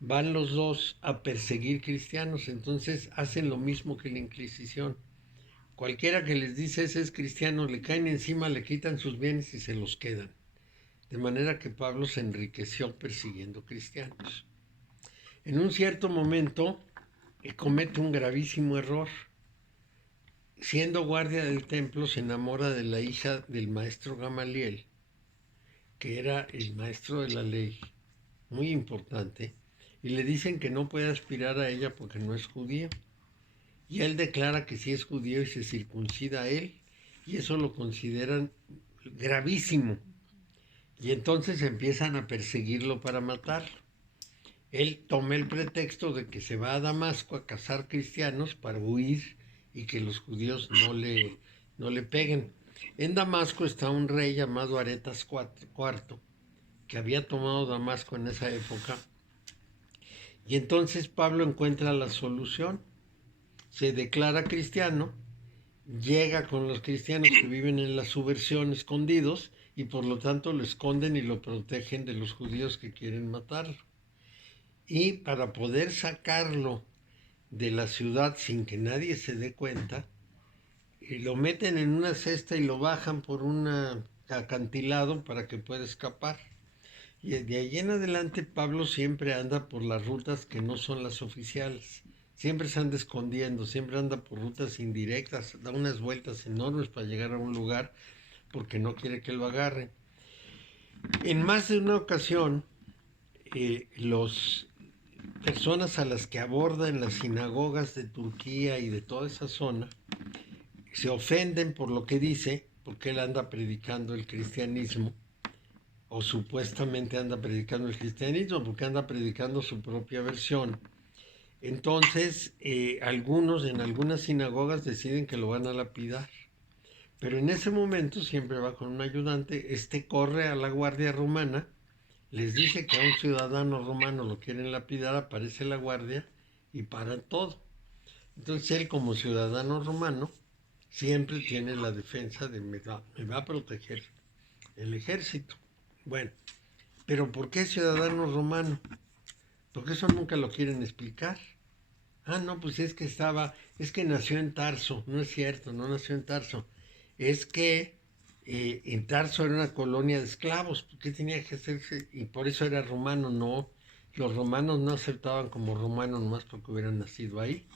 Van los dos a perseguir cristianos, entonces hacen lo mismo que la Inquisición. Cualquiera que les dice ese es cristiano, le caen encima, le quitan sus bienes y se los quedan. De manera que Pablo se enriqueció persiguiendo cristianos. En un cierto momento comete un gravísimo error. Siendo guardia del templo, se enamora de la hija del maestro Gamaliel, que era el maestro de la ley, muy importante, y le dicen que no puede aspirar a ella porque no es judío. Y él declara que sí es judío y se circuncida a él, y eso lo consideran gravísimo. Y entonces empiezan a perseguirlo para matarlo. Él toma el pretexto de que se va a Damasco a cazar cristianos para huir y que los judíos no le peguen. En Damasco está un rey llamado Aretas IV, que había tomado Damasco en esa época. Y entonces Pablo encuentra la solución. Se declara cristiano, llega con los cristianos que viven en la subversión escondidos y por lo tanto lo esconden y lo protegen de los judíos que quieren matarlo. Y para poder sacarlo de la ciudad sin que nadie se dé cuenta, lo meten en una cesta y lo bajan por un acantilado para que pueda escapar. Y de ahí en adelante Pablo siempre anda por las rutas que no son las oficiales. Siempre se anda escondiendo, siempre anda por rutas indirectas, da unas vueltas enormes para llegar a un lugar porque no quiere que lo agarren. En más de una ocasión, las personas a las que aborda en las sinagogas de Turquía y de toda esa zona se ofenden por lo que dice, porque él anda predicando el cristianismo, o supuestamente anda predicando el cristianismo, porque anda predicando su propia versión. Entonces, algunos en algunas sinagogas deciden que lo van a lapidar. Pero en ese momento siempre va con un ayudante, corre a la guardia romana, les dice que a un ciudadano romano lo quieren lapidar, aparece la guardia y paran todo. Entonces él como ciudadano romano siempre tiene la defensa de me va a proteger el ejército. Bueno, pero ¿por qué ciudadano romano? Porque eso nunca lo quieren explicar. Ah, no, pues es que nació en Tarso. No es cierto, no nació en Tarso. Es que en Tarso era una colonia de esclavos. ¿Por qué tenía que hacerse? Y por eso era romano, no. Los romanos no aceptaban como romano nomás porque hubieran nacido ahí.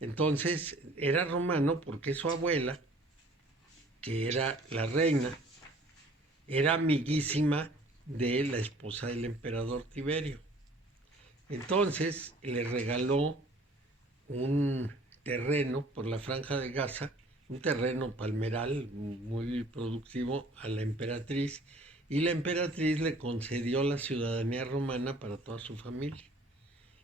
Entonces, era romano porque su abuela, que era la reina, era amiguísima de la esposa del emperador Tiberio. Entonces, le regaló un terreno por la Franja de Gaza, un terreno palmeral muy productivo a la emperatriz, y la emperatriz le concedió la ciudadanía romana para toda su familia.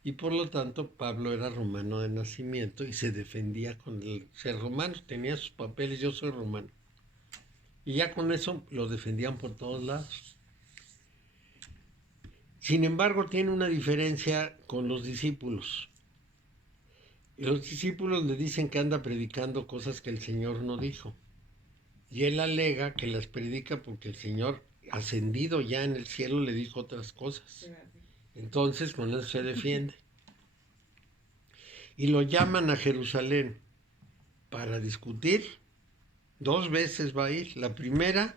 Y por lo tanto Pablo era romano de nacimiento y se defendía con el ser romano, tenía sus papeles, yo soy romano. Y ya con eso lo defendían por todos lados. Sin embargo, tiene una diferencia con los discípulos. Y los discípulos le dicen que anda predicando cosas que el Señor no dijo. Y él alega que las predica porque el Señor, ascendido ya en el cielo, le dijo otras cosas. Entonces con eso se defiende. Y lo llaman a Jerusalén para discutir. 2 veces va a ir. La primera,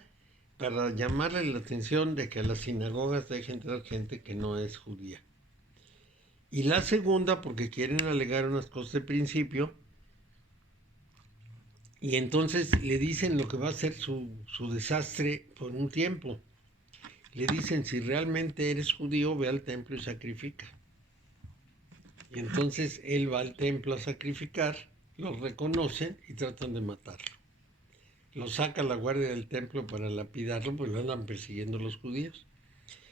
para llamarle la atención de que a las sinagogas deje entrar gente que no es judía. Y la segunda, porque quieren alegar unas cosas de principio. Y entonces le dicen lo que va a ser su desastre por un tiempo. Le dicen, si realmente eres judío, ve al templo y sacrifica. Y entonces él va al templo a sacrificar, lo reconocen y tratan de matarlo. Lo saca la guardia del templo para lapidarlo, pues lo andan persiguiendo los judíos.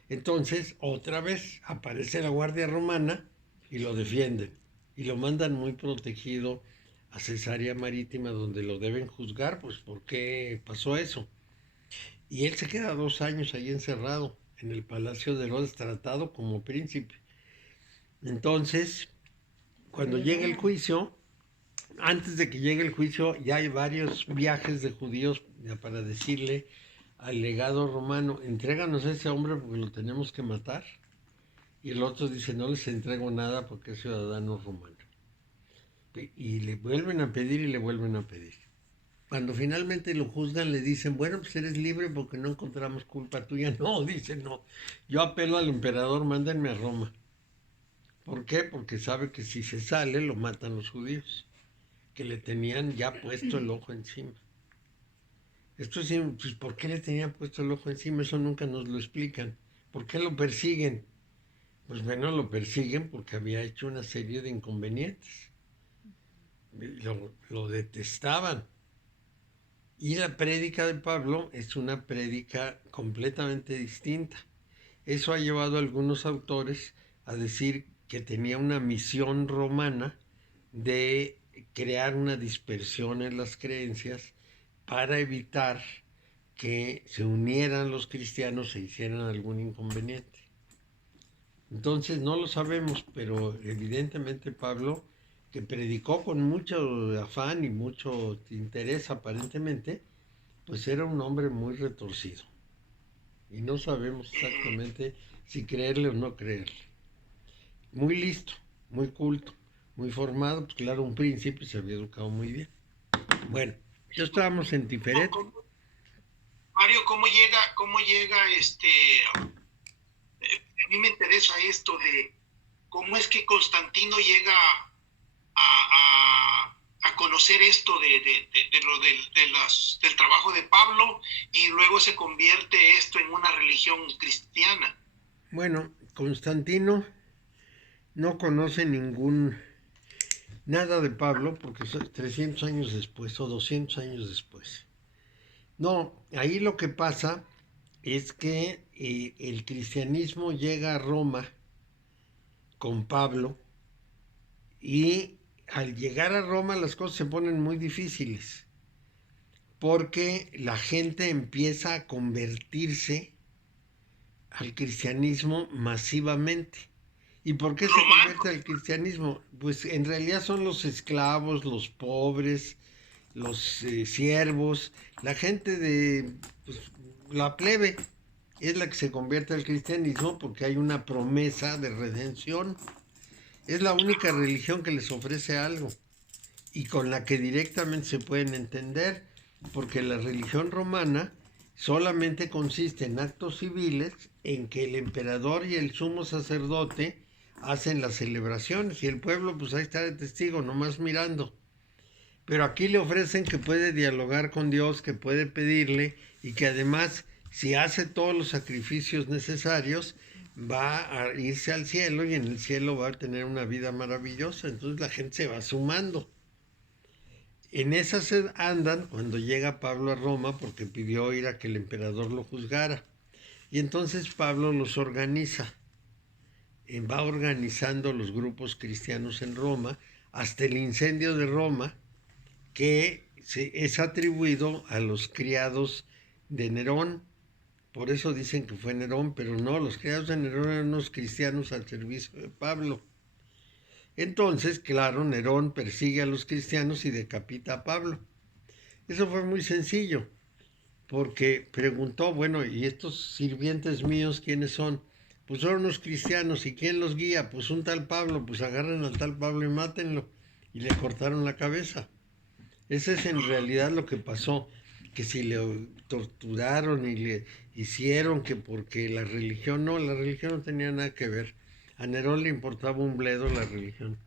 Entonces, otra vez aparece la guardia romana y lo defienden. Y lo mandan muy protegido a Cesarea Marítima, donde lo deben juzgar, pues ¿por qué pasó eso? Y él se queda 2 años ahí encerrado en el palacio de Herodes, tratado como príncipe. Entonces, cuando llega el juicio, antes de que llegue el juicio, ya hay varios viajes de judíos para decirle al legado romano, entréganos a ese hombre porque lo tenemos que matar. Y el otro dice, no les entrego nada porque es ciudadano romano. Y le vuelven a pedir y le vuelven a pedir. Cuando finalmente lo juzgan, le dicen, bueno, pues eres libre porque no encontramos culpa tuya. No, dice, no. Yo apelo al emperador, mándenme a Roma. ¿Por qué? Porque sabe que si se sale, lo matan los judíos, que le tenían ya puesto el ojo encima. Esto sí, pues, ¿por qué le tenían puesto el ojo encima? Eso nunca nos lo explican. ¿Por qué lo persiguen? Pues bueno, lo persiguen porque había hecho una serie de inconvenientes. Lo detestaban. Y la prédica de Pablo es una prédica completamente distinta. Eso ha llevado a algunos autores a decir que tenía una misión romana de crear una dispersión en las creencias para evitar que se unieran los cristianos e hicieran algún inconveniente. Entonces no lo sabemos, pero evidentemente Pablo, que predicó con mucho afán y mucho interés aparentemente, pues era un hombre muy retorcido. Y no sabemos exactamente si creerle o no creerle. Muy listo, muy culto, muy formado, pues claro, un príncipe, se había educado muy bien. Bueno, ya estábamos en Tiferet. Mario, cómo llega a mí me interesa esto de cómo es que Constantino llega a conocer esto del trabajo de Pablo y luego se convierte esto en una religión cristiana. Bueno, Constantino no conoce nada de Pablo porque es 300 años después o 200 años después. No, ahí lo que pasa es que el cristianismo llega a Roma con Pablo y al llegar a Roma las cosas se ponen muy difíciles porque la gente empieza a convertirse al cristianismo masivamente. ¿Y por qué se convierte al cristianismo? Pues en realidad son los esclavos, los pobres, los siervos, la gente de pues, la plebe es la que se convierte al cristianismo porque hay una promesa de redención. Es la única religión que les ofrece algo y con la que directamente se pueden entender, porque la religión romana solamente consiste en actos civiles en que el emperador y el sumo sacerdote hacen las celebraciones y el pueblo pues ahí está de testigo, nomás mirando. Pero aquí le ofrecen que puede dialogar con Dios, que puede pedirle y que además si hace todos los sacrificios necesarios va a irse al cielo y en el cielo va a tener una vida maravillosa. Entonces la gente se va sumando. En esas andan cuando llega Pablo a Roma porque pidió ir a que el emperador lo juzgara. Y entonces Pablo los organiza. Va organizando los grupos cristianos en Roma hasta el incendio de Roma, que es atribuido a los criados de Nerón. Por eso dicen que fue Nerón, pero no, los criados de Nerón eran unos cristianos al servicio de Pablo. Entonces, claro, Nerón persigue a los cristianos y decapita a Pablo. Eso fue muy sencillo, porque preguntó, bueno, ¿y estos sirvientes míos quiénes son? Pues son unos cristianos, ¿y quién los guía? Pues un tal Pablo, pues agarren al tal Pablo y mátenlo. Y le cortaron la cabeza. Ese es en realidad lo que pasó, que si le torturaron y le hicieron que porque la religión no tenía nada que ver. A Nerón le importaba un bledo la religión.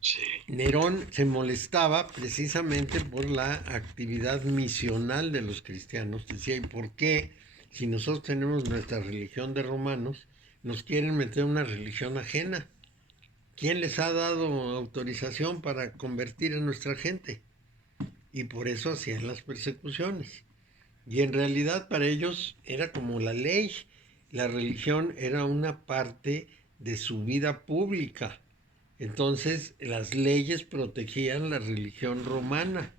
Sí. Nerón se molestaba precisamente por la actividad misional de los cristianos. Decía, ¿y por qué, si nosotros tenemos nuestra religión de romanos, nos quieren meter una religión ajena? ¿Quién les ha dado autorización para convertir a nuestra gente? Y por eso hacían las persecuciones. Y en realidad para ellos era como la ley. La religión era una parte de su vida pública. Entonces las leyes protegían la religión romana.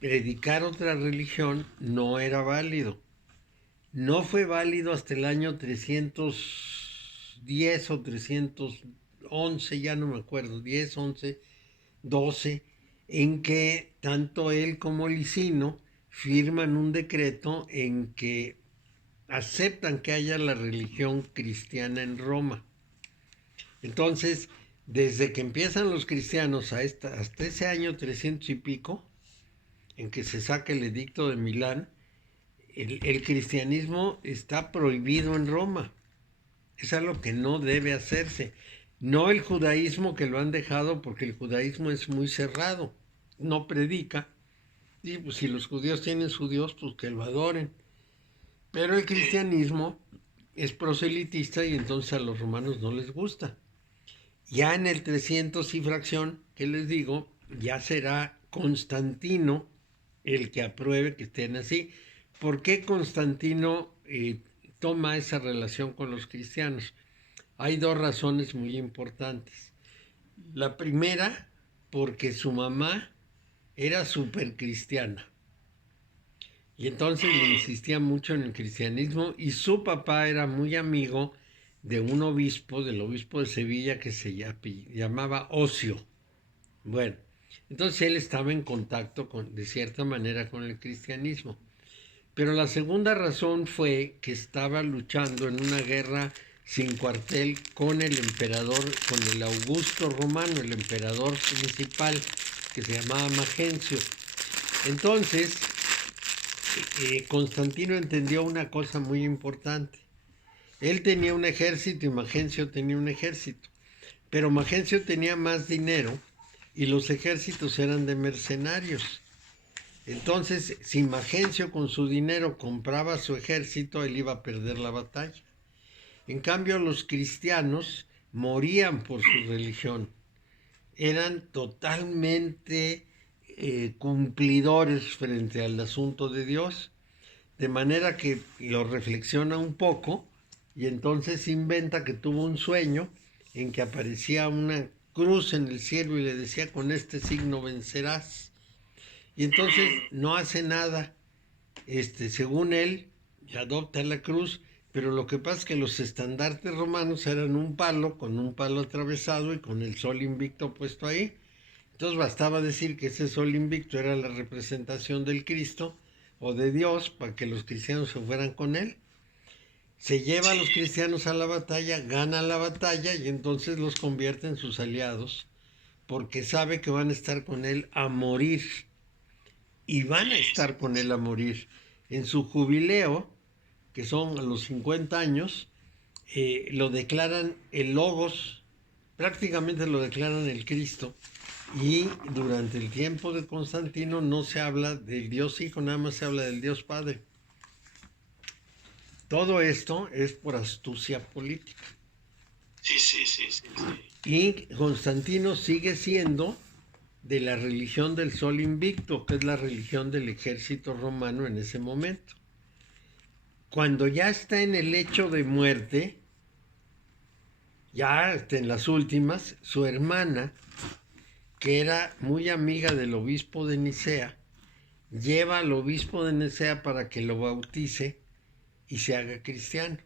Predicar otra religión no era válido. No fue válido hasta el año 310 o 311, ya no me acuerdo, 10, 11, 12, en que tanto él como Licino firman un decreto en que aceptan que haya la religión cristiana en Roma. Entonces, desde que empiezan los cristianos hasta ese año 300 y pico, en que se saca el edicto de Milán, el cristianismo está prohibido en Roma. Es algo que no debe hacerse. No el judaísmo, que lo han dejado porque el judaísmo es muy cerrado, no predica. Y pues si los judíos tienen su Dios, pues que lo adoren. Pero el cristianismo es proselitista y entonces a los romanos no les gusta. Ya en el 300 y fracción, que les digo, ya será Constantino el que apruebe que estén así. ¿Por qué Constantino toma esa relación con los cristianos? Hay dos razones muy importantes. La primera, porque su mamá era súper cristiana. Y entonces le insistía mucho en el cristianismo y su papá era muy amigo de un obispo, del obispo de Sevilla que se llamaba Ocio. Bueno, entonces él estaba en contacto de cierta manera con el cristianismo. Pero la segunda razón fue que estaba luchando en una guerra sin cuartel con el emperador, con el Augusto Romano, el emperador principal, que se llamaba Magencio. Entonces, Constantino entendió una cosa muy importante. Él tenía un ejército y Magencio tenía un ejército, pero Magencio tenía más dinero y los ejércitos eran de mercenarios. Entonces, si Magencio con su dinero compraba su ejército, él iba a perder la batalla. En cambio, los cristianos morían por su religión. Eran totalmente cumplidores frente al asunto de Dios, de manera que lo reflexiona un poco y entonces inventa que tuvo un sueño en que aparecía una cruz en el cielo y le decía, con este signo vencerás. Y entonces no hace nada, según él, adopta la cruz, pero lo que pasa es que los estandartes romanos eran un palo con un palo atravesado y con el sol invicto puesto ahí. Entonces bastaba decir que ese sol invicto era la representación del Cristo o de Dios para que los cristianos se fueran con él. Se lleva a los cristianos a la batalla, gana la batalla y entonces los convierte en sus aliados porque sabe que van a estar con él a morir. Y van a estar con él a morir. En su jubileo, que son a los 50 años, lo declaran el Logos, prácticamente lo declaran el Cristo, y durante el tiempo de Constantino no se habla del Dios Hijo, nada más se habla del Dios Padre. Todo esto es por astucia política. Sí. Y Constantino sigue siendo de la religión del sol invicto, que es la religión del ejército romano en ese momento. Cuando ya está en el lecho de muerte, ya en las últimas, su hermana, que era muy amiga del obispo de Nicea, lleva al obispo de Nicea para que lo bautice y se haga cristiano.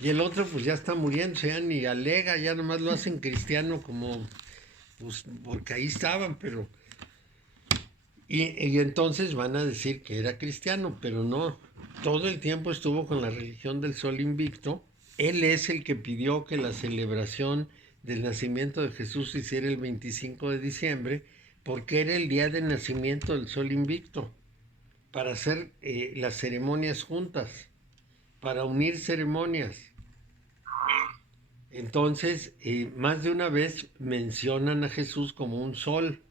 Y el otro pues ya está muriendo, ya ni alega, ya nomás lo hacen cristiano como, pues porque ahí estaban, pero... Y entonces van a decir que era cristiano, pero no, todo el tiempo estuvo con la religión del sol invicto. Él es el que pidió que la celebración del nacimiento de Jesús se hiciera el 25 de diciembre, porque era el día del nacimiento del sol invicto, para hacer las ceremonias juntas, para unir ceremonias. Entonces, más de una vez mencionan a Jesús como un sol.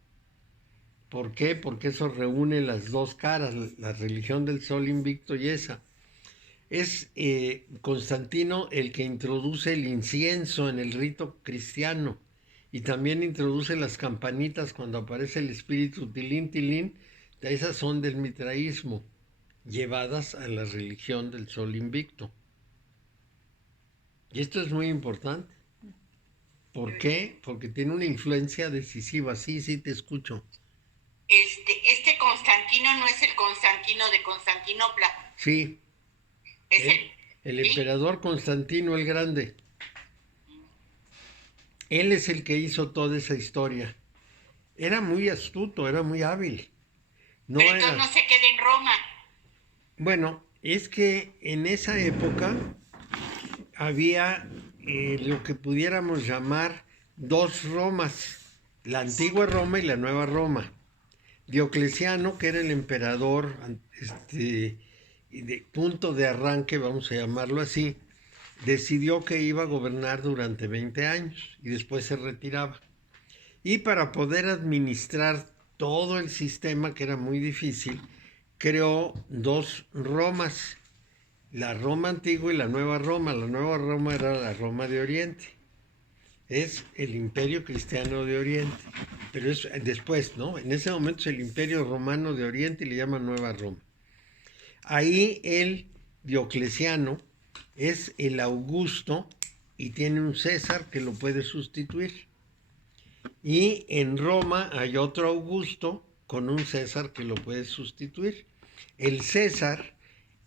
¿Por qué? Porque eso reúne las dos caras, la religión del sol invicto y esa. Es Constantino el que introduce el incienso en el rito cristiano y también introduce las campanitas cuando aparece el espíritu tilín, tilín. Esas son del mitraísmo, llevadas a la religión del sol invicto. Y esto es muy importante. ¿Por qué? Porque tiene una influencia decisiva. Sí, sí, te escucho. Este Constantino no es el Constantino de Constantinopla. Sí. Es El emperador Constantino el Grande. Él es el que hizo toda esa historia. Era muy astuto, era muy hábil. No pero entonces no se queda en Roma. Bueno, es que en esa época había lo que pudiéramos llamar dos Romas, la antigua Roma y la nueva Roma. Diocleciano, que era el emperador de punto de arranque, vamos a llamarlo así, decidió que iba a gobernar durante 20 años y después se retiraba. Y para poder administrar todo el sistema, que era muy difícil, creó dos Romas, la Roma antigua y la nueva Roma. La nueva Roma era la Roma de Oriente. Es el imperio cristiano de Oriente, pero es después, ¿no? En ese momento es el imperio romano de Oriente y le llaman Nueva Roma. Ahí el Diocleciano es el Augusto y tiene un César que lo puede sustituir. Y en Roma hay otro Augusto con un César que lo puede sustituir. El César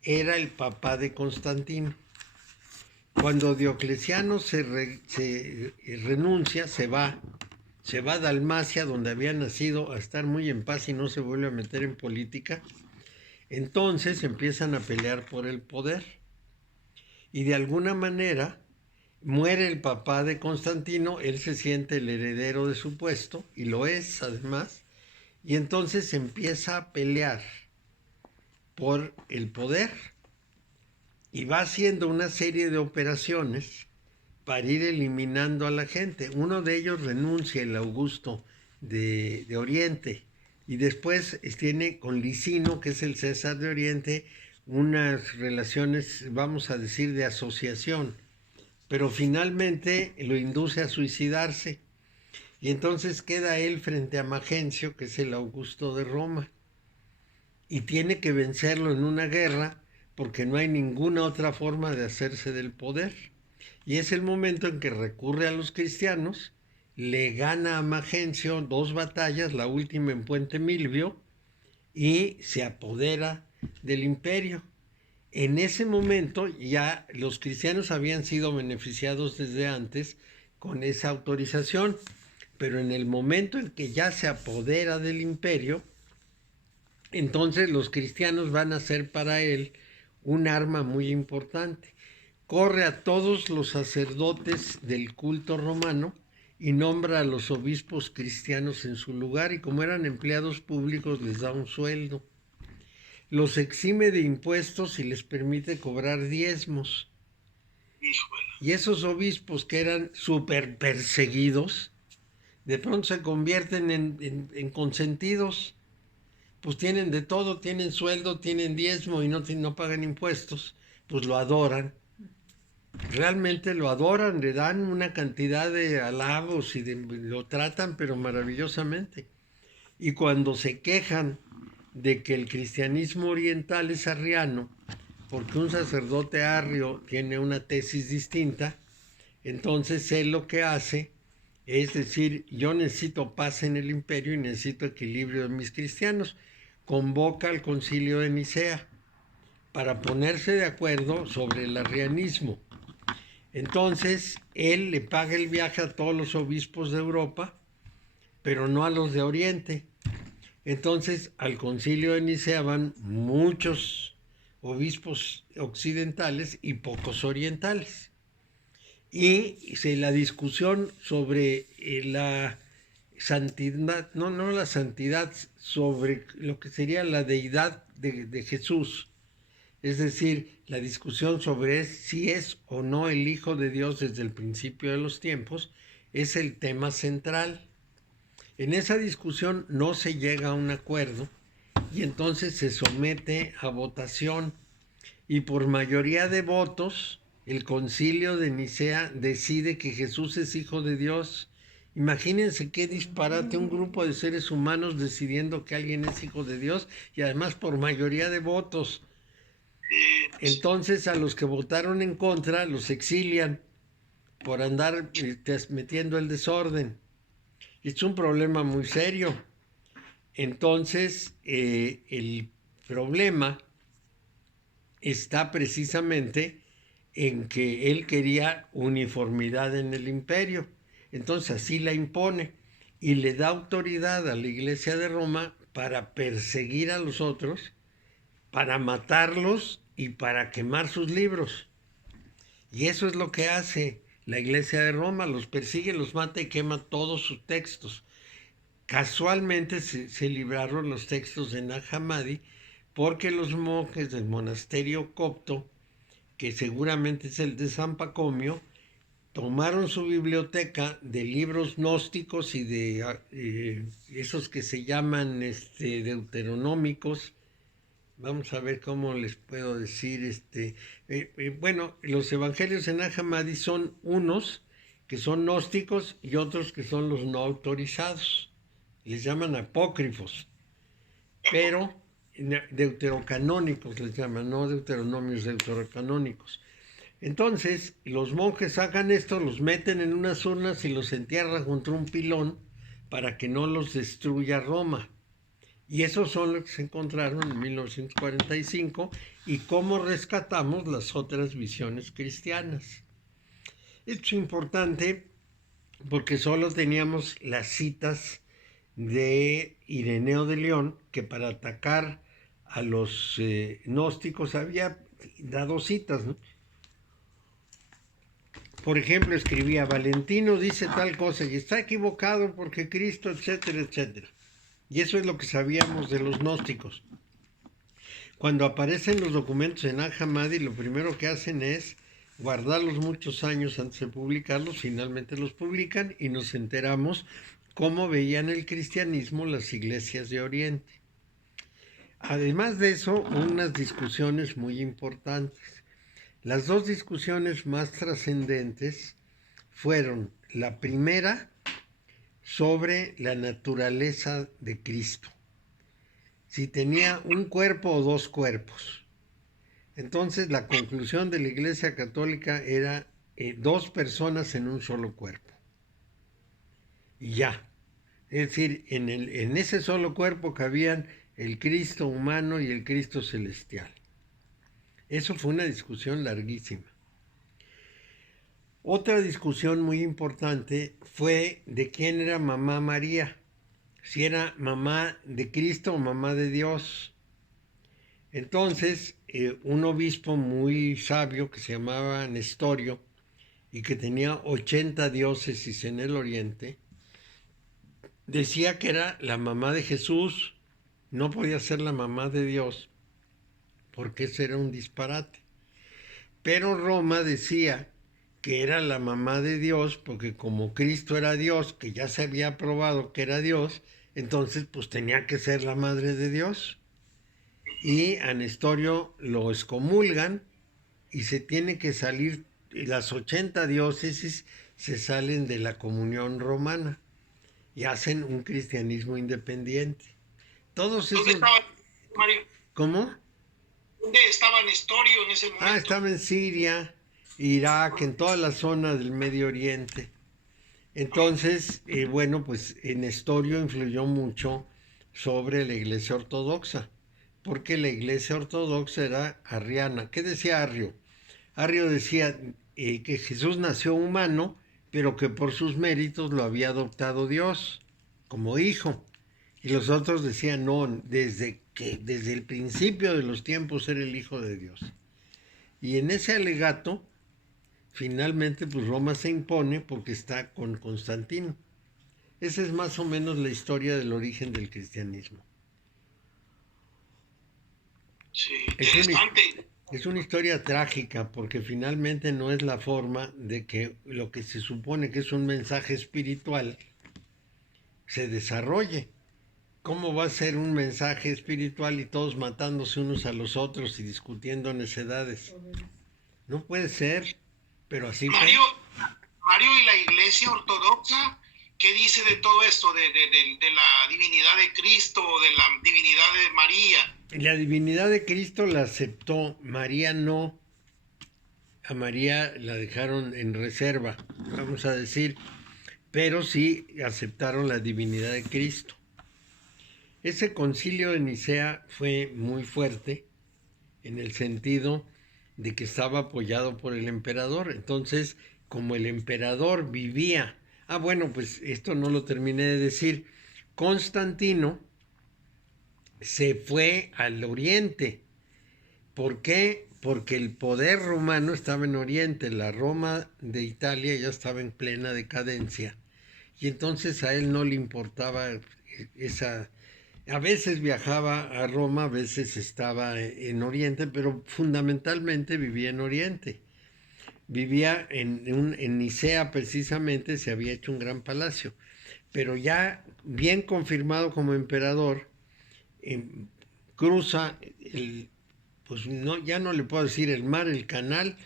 era el papá de Constantino. Cuando Diocleciano se renuncia, se va a Dalmacia, donde había nacido, a estar muy en paz y no se vuelve a meter en política. Entonces empiezan a pelear por el poder. Y de alguna manera muere el papá de Constantino, él se siente el heredero de su puesto, y lo es además, y entonces empieza a pelear por el poder. Y va haciendo una serie de operaciones para ir eliminando a la gente. Uno de ellos renuncia, el Augusto de Oriente, y después tiene con Licino, que es el César de Oriente, unas relaciones, vamos a decir, de asociación, pero finalmente lo induce a suicidarse. Y entonces queda él frente a Magencio, que es el Augusto de Roma, y tiene que vencerlo en una guerra, porque no hay ninguna otra forma de hacerse del poder. Y es el momento en que recurre a los cristianos, le gana a Magencio 2 batallas, la última en Puente Milvio, y se apodera del imperio. En ese momento ya los cristianos habían sido beneficiados desde antes con esa autorización, pero en el momento en que ya se apodera del imperio, entonces los cristianos van a ser para él un arma muy importante. Corre a todos los sacerdotes del culto romano y nombra a los obispos cristianos en su lugar, y como eran empleados públicos les da un sueldo. Los exime de impuestos y les permite cobrar diezmos. Y esos obispos que eran súper perseguidos, de pronto se convierten en consentidos. Pues tienen de todo, tienen sueldo, tienen diezmo y no pagan impuestos, pues lo adoran. Realmente lo adoran, le dan una cantidad de halagos y lo tratan pero maravillosamente. Y cuando se quejan de que el cristianismo oriental es arriano, porque un sacerdote arrio tiene una tesis distinta, entonces él lo que hace es decir, yo necesito paz en el imperio y necesito equilibrio de mis cristianos. Convoca al concilio de Nicea para ponerse de acuerdo sobre el arrianismo. Entonces, él le paga el viaje a todos los obispos de Europa, pero no a los de Oriente. Entonces, al concilio de Nicea van muchos obispos occidentales y pocos orientales. Y la discusión sobre la santidad, no la santidad, sobre lo que sería la deidad de Jesús. Es decir, la discusión sobre si es o no el Hijo de Dios desde el principio de los tiempos es el tema central. En esa discusión no se llega a un acuerdo y entonces se somete a votación y por mayoría de votos el concilio de Nicea decide que Jesús es Hijo de Dios. Imagínense qué disparate, un grupo de seres humanos decidiendo que alguien es Hijo de Dios y además por mayoría de votos. Entonces a los que votaron en contra los exilian por andar metiendo el desorden. Es un problema muy serio. Entonces el problema está precisamente en que él quería uniformidad en el imperio. Entonces así la impone y le da autoridad a la Iglesia de Roma para perseguir a los otros, para matarlos y para quemar sus libros. Y eso es lo que hace la Iglesia de Roma, los persigue, los mata y quema todos sus textos. Casualmente se libraron los textos de Nag Hammadi porque los monjes del monasterio copto, que seguramente es el de San Pacomio, tomaron su biblioteca de libros gnósticos y de esos que se llaman deuteronómicos. Vamos a ver cómo les puedo decir. Bueno, los evangelios de Nag Hammadi son unos que son gnósticos y otros que son los no autorizados. Les llaman apócrifos, pero deuterocanónicos les llaman, no deuteronomios, deuterocanónicos. Entonces, los monjes sacan esto, los meten en unas urnas y los entierran junto a un pilón para que no los destruya Roma. Y esos son los que se encontraron en 1945 y cómo rescatamos las otras visiones cristianas. Esto es importante porque solo teníamos las citas de Ireneo de León, que para atacar a los gnósticos había dado citas, ¿no? Por ejemplo, escribía: Valentino dice tal cosa y está equivocado porque Cristo, etcétera, etcétera. Y eso es lo que sabíamos de los gnósticos. Cuando aparecen los documentos en Nag Hammadi, lo primero que hacen es guardarlos muchos años antes de publicarlos. Finalmente los publican y nos enteramos cómo veían el cristianismo las iglesias de Oriente. Además de eso, unas discusiones muy importantes. Las dos discusiones más trascendentes fueron la primera sobre la naturaleza de Cristo, si tenía un cuerpo o dos cuerpos. Entonces la conclusión de la Iglesia Católica era dos personas en un solo cuerpo. Y ya. Es decir, en ese solo cuerpo cabían el Cristo humano y el Cristo celestial. Eso fue una discusión larguísima. Otra discusión muy importante fue de quién era mamá María, si era mamá de Cristo o mamá de Dios. Entonces, un obispo muy sabio que se llamaba Nestorio y que tenía 80 diócesis en el Oriente, decía que era la mamá de Jesús, no podía ser la mamá de Dios, porque ese era un disparate. Pero Roma decía que era la mamá de Dios, porque como Cristo era Dios, que ya se había probado que era Dios, entonces pues tenía que ser la madre de Dios. Y a Nestorio lo excomulgan y se tiene que salir, y las 80 diócesis se salen de la comunión romana y hacen un cristianismo independiente. Todos esos... ¿Dónde estaba Mario? ¿Cómo? ¿Dónde estaba Nestorio en ese momento? Estaba en Siria, Irak, en toda la zona del Medio Oriente. Entonces, bueno, pues Nestorio influyó mucho sobre la Iglesia Ortodoxa, porque la Iglesia Ortodoxa era arriana. ¿Qué decía Arrio? Arrio decía que Jesús nació humano, pero que por sus méritos lo había adoptado Dios como hijo. Y los otros decían, no, desde el principio de los tiempos era el Hijo de Dios. Y en ese alegato, finalmente, pues Roma se impone porque está con Constantino. Esa es más o menos la historia del origen del cristianismo. Sí, Es interesante. es una historia trágica porque finalmente no es la forma de que lo que se supone que es un mensaje espiritual se desarrolle. ¿Cómo va a ser un mensaje espiritual y todos matándose unos a los otros y discutiendo necedades? No puede ser, pero así fue. Mario, ¿y la Iglesia Ortodoxa qué dice de todo esto, de la divinidad de Cristo, de la divinidad de María? La divinidad de Cristo la aceptó, María no. A María la dejaron en reserva, vamos a decir, pero sí aceptaron la divinidad de Cristo. Ese concilio de Nicea fue muy fuerte en el sentido de que estaba apoyado por el emperador. Entonces, como el emperador vivía, bueno, pues esto no lo terminé de decir, Constantino se fue al oriente. ¿Por qué? Porque el poder romano estaba en oriente, la Roma de Italia ya estaba en plena decadencia. Y entonces a él no le importaba esa... A veces viajaba a Roma, a veces estaba en Oriente, pero fundamentalmente vivía en Oriente. Vivía en Nicea precisamente, se había hecho un gran palacio. Pero ya bien confirmado como emperador, cruza pues no, ya no le puedo decir el mar, el canal,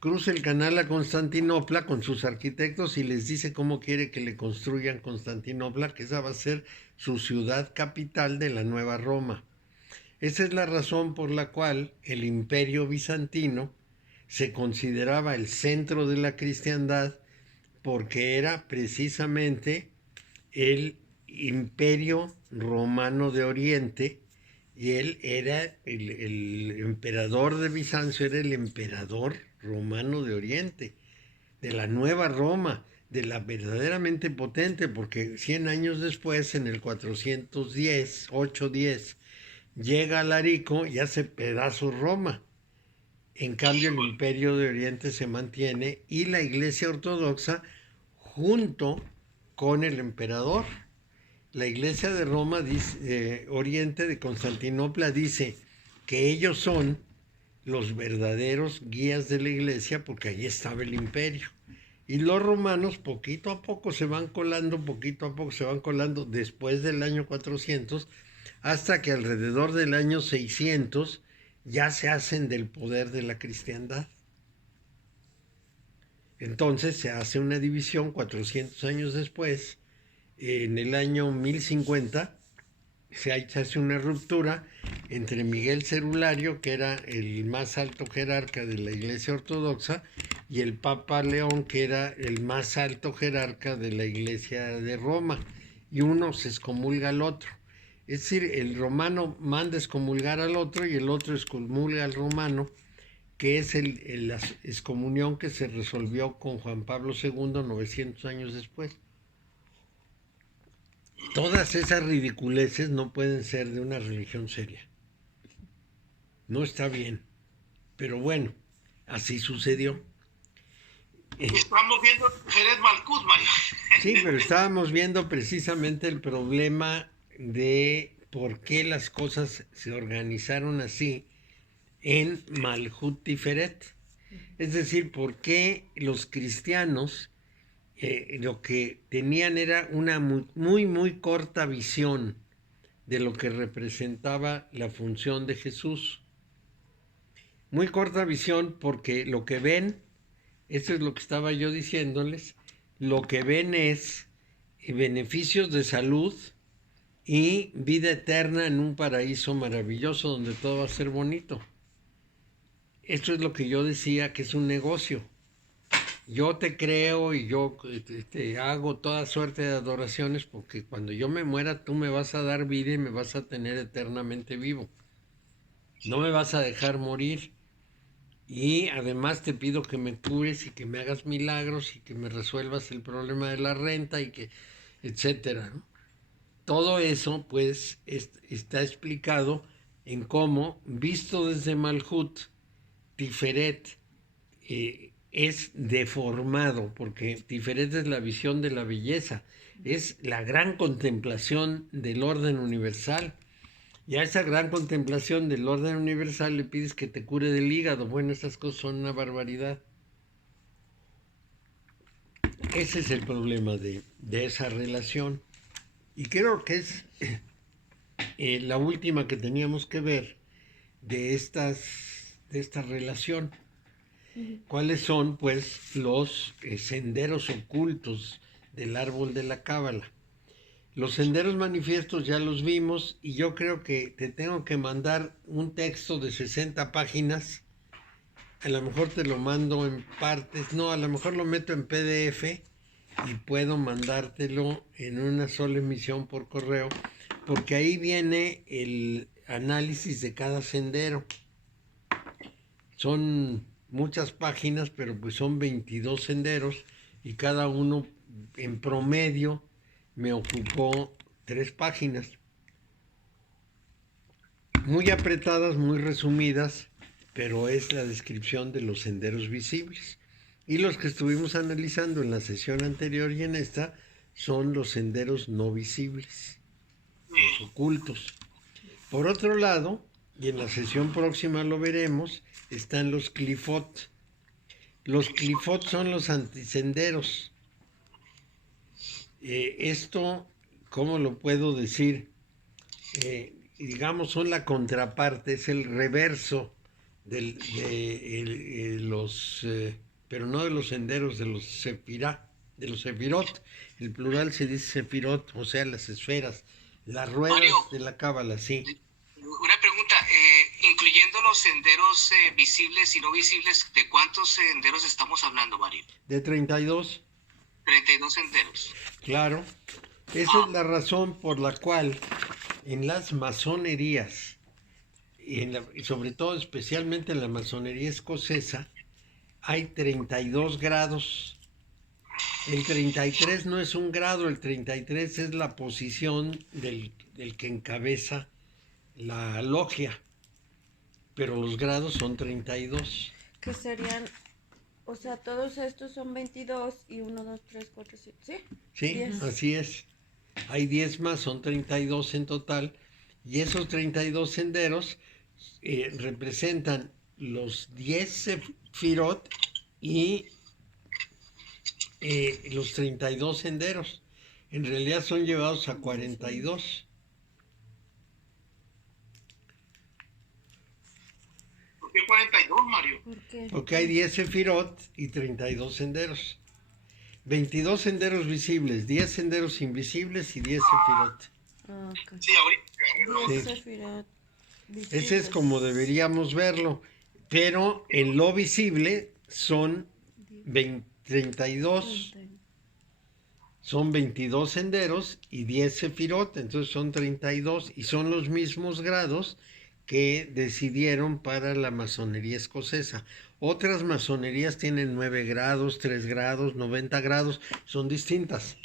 cruza el canal a Constantinopla con sus arquitectos y les dice cómo quiere que le construyan Constantinopla, que esa va a ser su ciudad capital de la nueva Roma. Esa es la razón por la cual el imperio bizantino se consideraba el centro de la cristiandad, porque era precisamente el imperio romano de Oriente, y él era el emperador de Bizancio, era el emperador romano de Oriente, de la nueva Roma, de la verdaderamente potente, porque 100 años después, en el 410, 810, llega Alarico y hace pedazos Roma. En cambio, el imperio de Oriente se mantiene y la Iglesia Ortodoxa junto con el emperador. La Iglesia de Roma, Oriente de Constantinopla, dice que ellos son los verdaderos guías de la Iglesia porque allí estaba el imperio. Y los romanos poquito a poco se van colando, después del año 400, hasta que alrededor del año 600 ya se hacen del poder de la cristiandad. Entonces se hace una división 400 años después. En el año 1050 se hace una ruptura entre Miguel Cerulario, que era el más alto jerarca de la Iglesia Ortodoxa, y el Papa León, que era el más alto jerarca de la Iglesia de Roma, y uno se excomulga al otro. Es decir, el romano manda excomulgar al otro y el otro excomulga al romano, que es la excomunión que se resolvió con Juan Pablo II 900 años después. Todas esas ridiculeces no pueden ser de una religión seria. No está bien. Pero bueno, así sucedió. Estamos viendo Jerez Malcuz, Mario. Sí, pero estábamos viendo precisamente el problema de por qué las cosas se organizaron así en Malhut Tiferet. Es decir, por qué los cristianos lo que tenían era una muy corta visión de lo que representaba la función de Jesús. Muy corta visión porque lo que ven, eso es lo que estaba yo diciéndoles, lo que ven es beneficios de salud y vida eterna en un paraíso maravilloso donde todo va a ser bonito. Esto es lo que yo decía que es un negocio. Yo te creo y yo te hago toda suerte de adoraciones porque cuando yo me muera tú me vas a dar vida y me vas a tener eternamente vivo. No me vas a dejar morir. Y además te pido que me cures y que me hagas milagros y que me resuelvas el problema de la renta y que, etcétera, ¿no? Todo eso, pues, está explicado en cómo, visto desde Malhut, Tiferet es deformado, porque Tiferet es la visión de la belleza, es la gran contemplación del orden universal. Y a esa gran contemplación del orden universal le pides que te cure del hígado. Bueno, esas cosas son una barbaridad. Ese es el problema de esa relación. Y creo que es la última que teníamos que ver de esta relación. ¿Cuáles son, pues, los senderos ocultos del árbol de la Cábala? Los senderos manifiestos ya los vimos y yo creo que te tengo que mandar un texto de 60 páginas. A lo mejor te lo mando en partes, no, a lo mejor lo meto en PDF y puedo mandártelo en una sola emisión por correo, porque ahí viene el análisis de cada sendero. Son muchas páginas, pero pues son 22 senderos y cada uno en promedio me ocupó 3 páginas. Muy apretadas, muy resumidas, pero es la descripción de los senderos visibles. Y los que estuvimos analizando en la sesión anterior y en esta son los senderos no visibles, los ocultos. Por otro lado, y en la sesión próxima lo veremos, están los clifot. Los clifot son los antisenderos. Esto, ¿cómo lo puedo decir? Digamos, son la contraparte, es el reverso de los, pero no de los senderos, de los sefirot. El plural se dice sefirot, o sea, las esferas, las ruedas Mario, de la cábala, sí. Una pregunta, incluyendo los senderos visibles y no visibles, ¿de cuántos senderos estamos hablando, Mario? De 32. 32 senderos. Claro, esa es la razón por la cual en las masonerías, y sobre todo especialmente en la masonería escocesa, hay 32 grados. El 33 no es un grado, el 33 es la posición del que encabeza la logia, pero los grados son 32. Que serían, o sea, todos estos son 22 y 1, 2, 3, 4, 7, ¿sí? Sí, 10. así es. Hay 10 más, son 32 en total, y esos 32 senderos representan los 10 sefirot y los 32 senderos. En realidad son llevados a 42. ¿Por qué 42, Mario? ¿Por qué? Porque hay 10 sefirot y 32 senderos. 22 senderos visibles, 10 senderos invisibles y 10 sefirot. Ah, ok. Sí, ahorita. 10 Sí. sefirot visibles. Ese es como deberíamos verlo, pero en lo visible son 32, son 22 senderos y 10 sefirot, entonces son 32 y son los mismos grados que decidieron para la masonería escocesa. Otras masonerías tienen 9 grados, 3 grados, 90 grados, son distintas,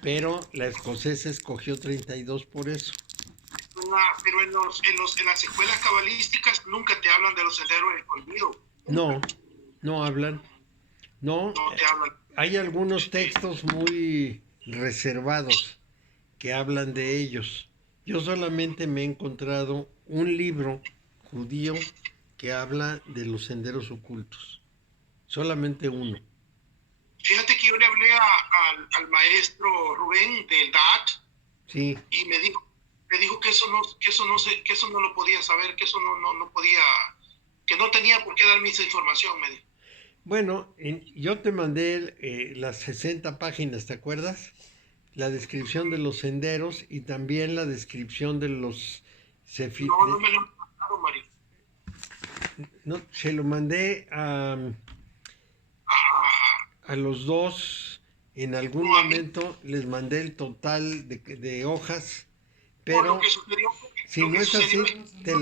pero la escocesa escogió 32 por eso. Pero en las escuelas cabalísticas nunca te hablan de los senderos escondidos. No hablan. No, No te hablan. hay algunos textos muy reservados que hablan de ellos. Yo solamente me he encontrado un libro judío que habla de los senderos ocultos. Solamente uno. Fíjate que yo le hablé al maestro Rubén del DAT Sí, y me dijo que eso no lo podía saber, que eso no podía, que no tenía por qué darme esa información, me dijo. bueno, yo te mandé las 60 páginas, ¿te acuerdas? La descripción de los senderos y también la descripción de los No me lo han mandado, Mario. No, se lo mandé a los dos. En algún momento les mandé el total de hojas, pero Lo que sucedió, si lo no que es así, sucedió te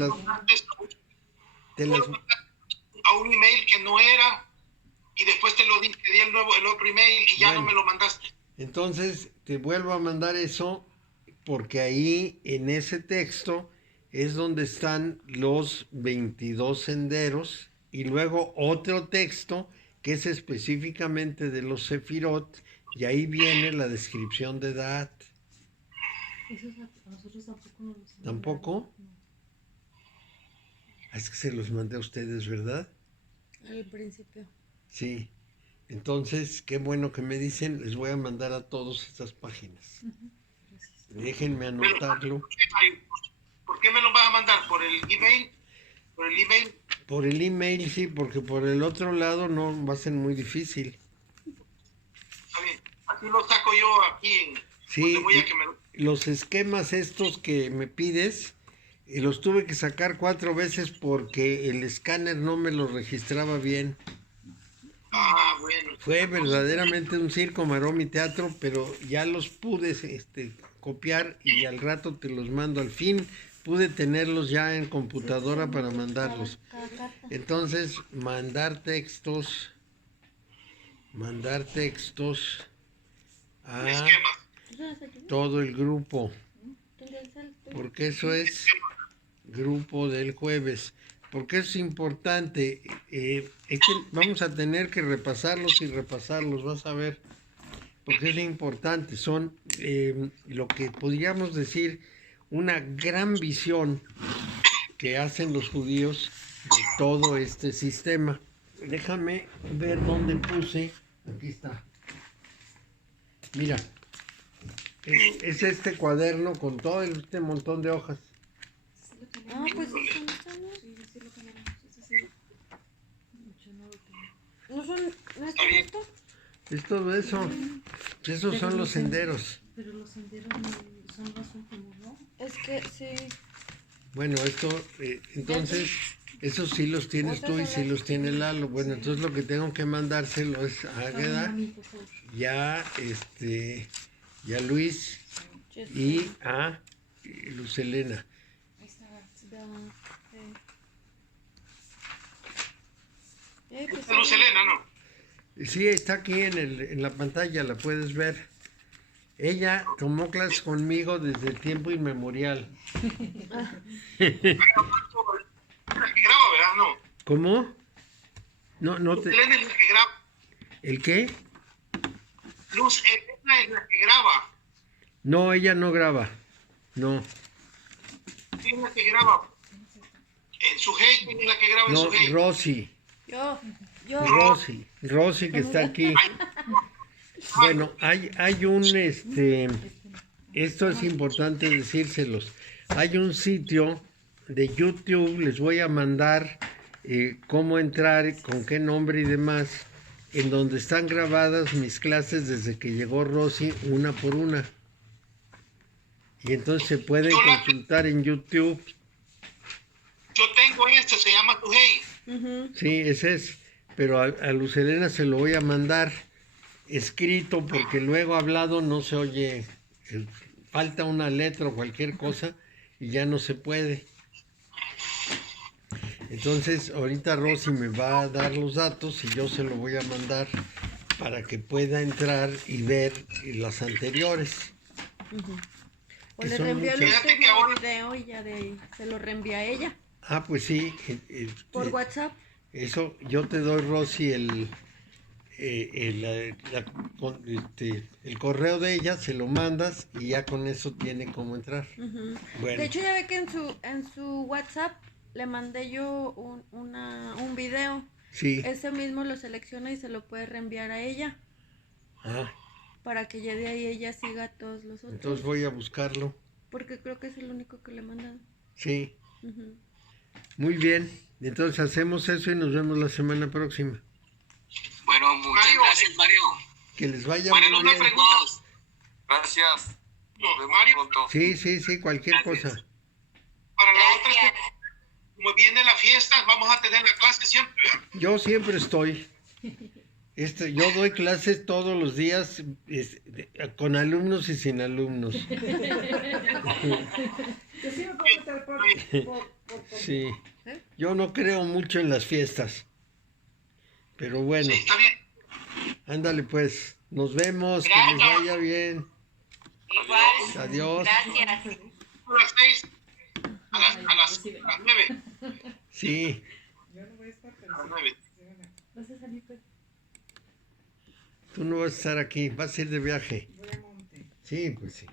las... un a un email que no era, y después te di el otro email y ya Bueno. no me lo mandaste. Entonces te vuelvo a mandar eso porque ahí en ese texto es donde están los 22 senderos y luego otro texto que es específicamente de los sefirot y ahí viene la descripción de Daat. Eso a nosotros tampoco nos los ¿Tampoco? No. Es que se los mandé a ustedes, ¿verdad? Al principio. Sí. Entonces, qué bueno que me dicen, les voy a mandar a todos estas páginas. Gracias. Déjenme anotarlo. ¿Por qué me lo vas a mandar? ¿Por el email? ¿Por el email? Por el email, sí, porque por el otro lado no va a ser muy difícil. Está bien. Así lo saco yo aquí en... Sí, donde voy a que me lo... los esquemas estos que me pides, los tuve que sacar 4 veces porque el escáner no me los registraba bien. Ah, bueno. Fue verdaderamente un circo, maroma y teatro, pero ya los pude copiar y al rato te los mando. Al fin pude tenerlos ya en computadora para mandarlos. Cada carta. Entonces, mandar textos a Esquema. ¿Tú sabes aquí? todo el grupo, ¿Dónde está el tuyo? porque eso es grupo del jueves. Porque es importante, es que vamos a tener que repasarlos y repasarlos, vas a ver, porque es importante, son lo que podríamos decir una gran visión que hacen los judíos de todo este sistema. Déjame ver dónde puse, aquí está, mira, es este cuaderno con todo este montón de hojas. Sí lo tenemos. Ah, pues eso no está, ¿no? Sí, sí lo tenemos. Eso sí. Yo no lo tengo. ¿No es Está bien. esto? Es todo eso. Esos Pero son no los sé. senderos. Pero los senderos no- son los últimos, ¿no? Es que sí. Bueno, esto, entonces, esos sí los tienes tú y sí los tiene Lalo. Bueno, entonces lo que tengo que mandárselo es a Ay, Águeda, mami, por favor. ya, ya Luis y a Luz Helena. Ahí está. Ya, pues, Esta Luz Helena, ¿no? Sí, está aquí en la pantalla, la puedes ver. Ella tomó clases conmigo desde el tiempo inmemorial. La que graba, ¿verdad? No. ¿Cómo? No Luz Helena es la que graba. ¿El qué? Luz Helena es la que graba. No, ella no graba. No, ¿Quién es la que graba? En su hey, ¿quién es la que graba en no, su hey? Rosy. Yo. Rosy que está aquí. Bueno, hay un, esto es importante decírselos. Hay un sitio de YouTube, les voy a mandar cómo entrar, con qué nombre y demás, en donde están grabadas mis clases desde que llegó Rosy, una por una. Y entonces se pueden consultar en YouTube. Yo tengo este, se llama tu hey. Ujú. Sí, ese es. Pero a Luz Helena se lo voy a mandar escrito porque luego hablado no se oye. Falta una letra o cualquier cosa y ya no se puede. Entonces, ahorita Rosy me va a dar los datos y yo se lo voy a mandar para que pueda entrar y ver las anteriores. O Que le son reenvío el muchas. Fíjate que último ahora- video y ya de ahí se lo reenvía a ella. Ah, pues sí. Por WhatsApp. Eso, yo te doy, Rosy, el correo de ella, se lo mandas y ya con eso tiene cómo entrar. Ujú. Bueno, De hecho, ya ve que en su WhatsApp le mandé yo un video. sí. Ese mismo lo selecciona y se lo puede reenviar a ella Ah, para que ya de ahí ella siga a todos los otros. entonces voy a buscarlo. Porque creo que es el único que le he mandado. Sí, Ujú. muy bien. Entonces hacemos eso y nos vemos la semana próxima. Bueno, muchas Mario, gracias, Mario. Que les vaya Buenas muy noches bien. a todos. Gracias. Nos No, vemos Mario, pronto. Sí, cualquier Gracias. cosa. para la otra, Gracias. como viene la fiesta, vamos a tener la clase siempre. Yo siempre estoy. Yo doy clases todos los días con alumnos y sin alumnos. Que sí me puedo meter por Sí. Yo no creo mucho en las fiestas. Pero bueno, Sí, está bien. ándale pues. Nos vemos, que les Gracias. vaya bien. Igual. Adiós. Gracias. A las 6, a las, Ay, a las, recibe. a las 9. Sí, Yo no voy a estar, pero A las sí. 9. Sí, van a- ¿Vas a salir, pues? tú no vas a estar aquí, vas a ir de viaje. Voy a monte. Sí, pues sí.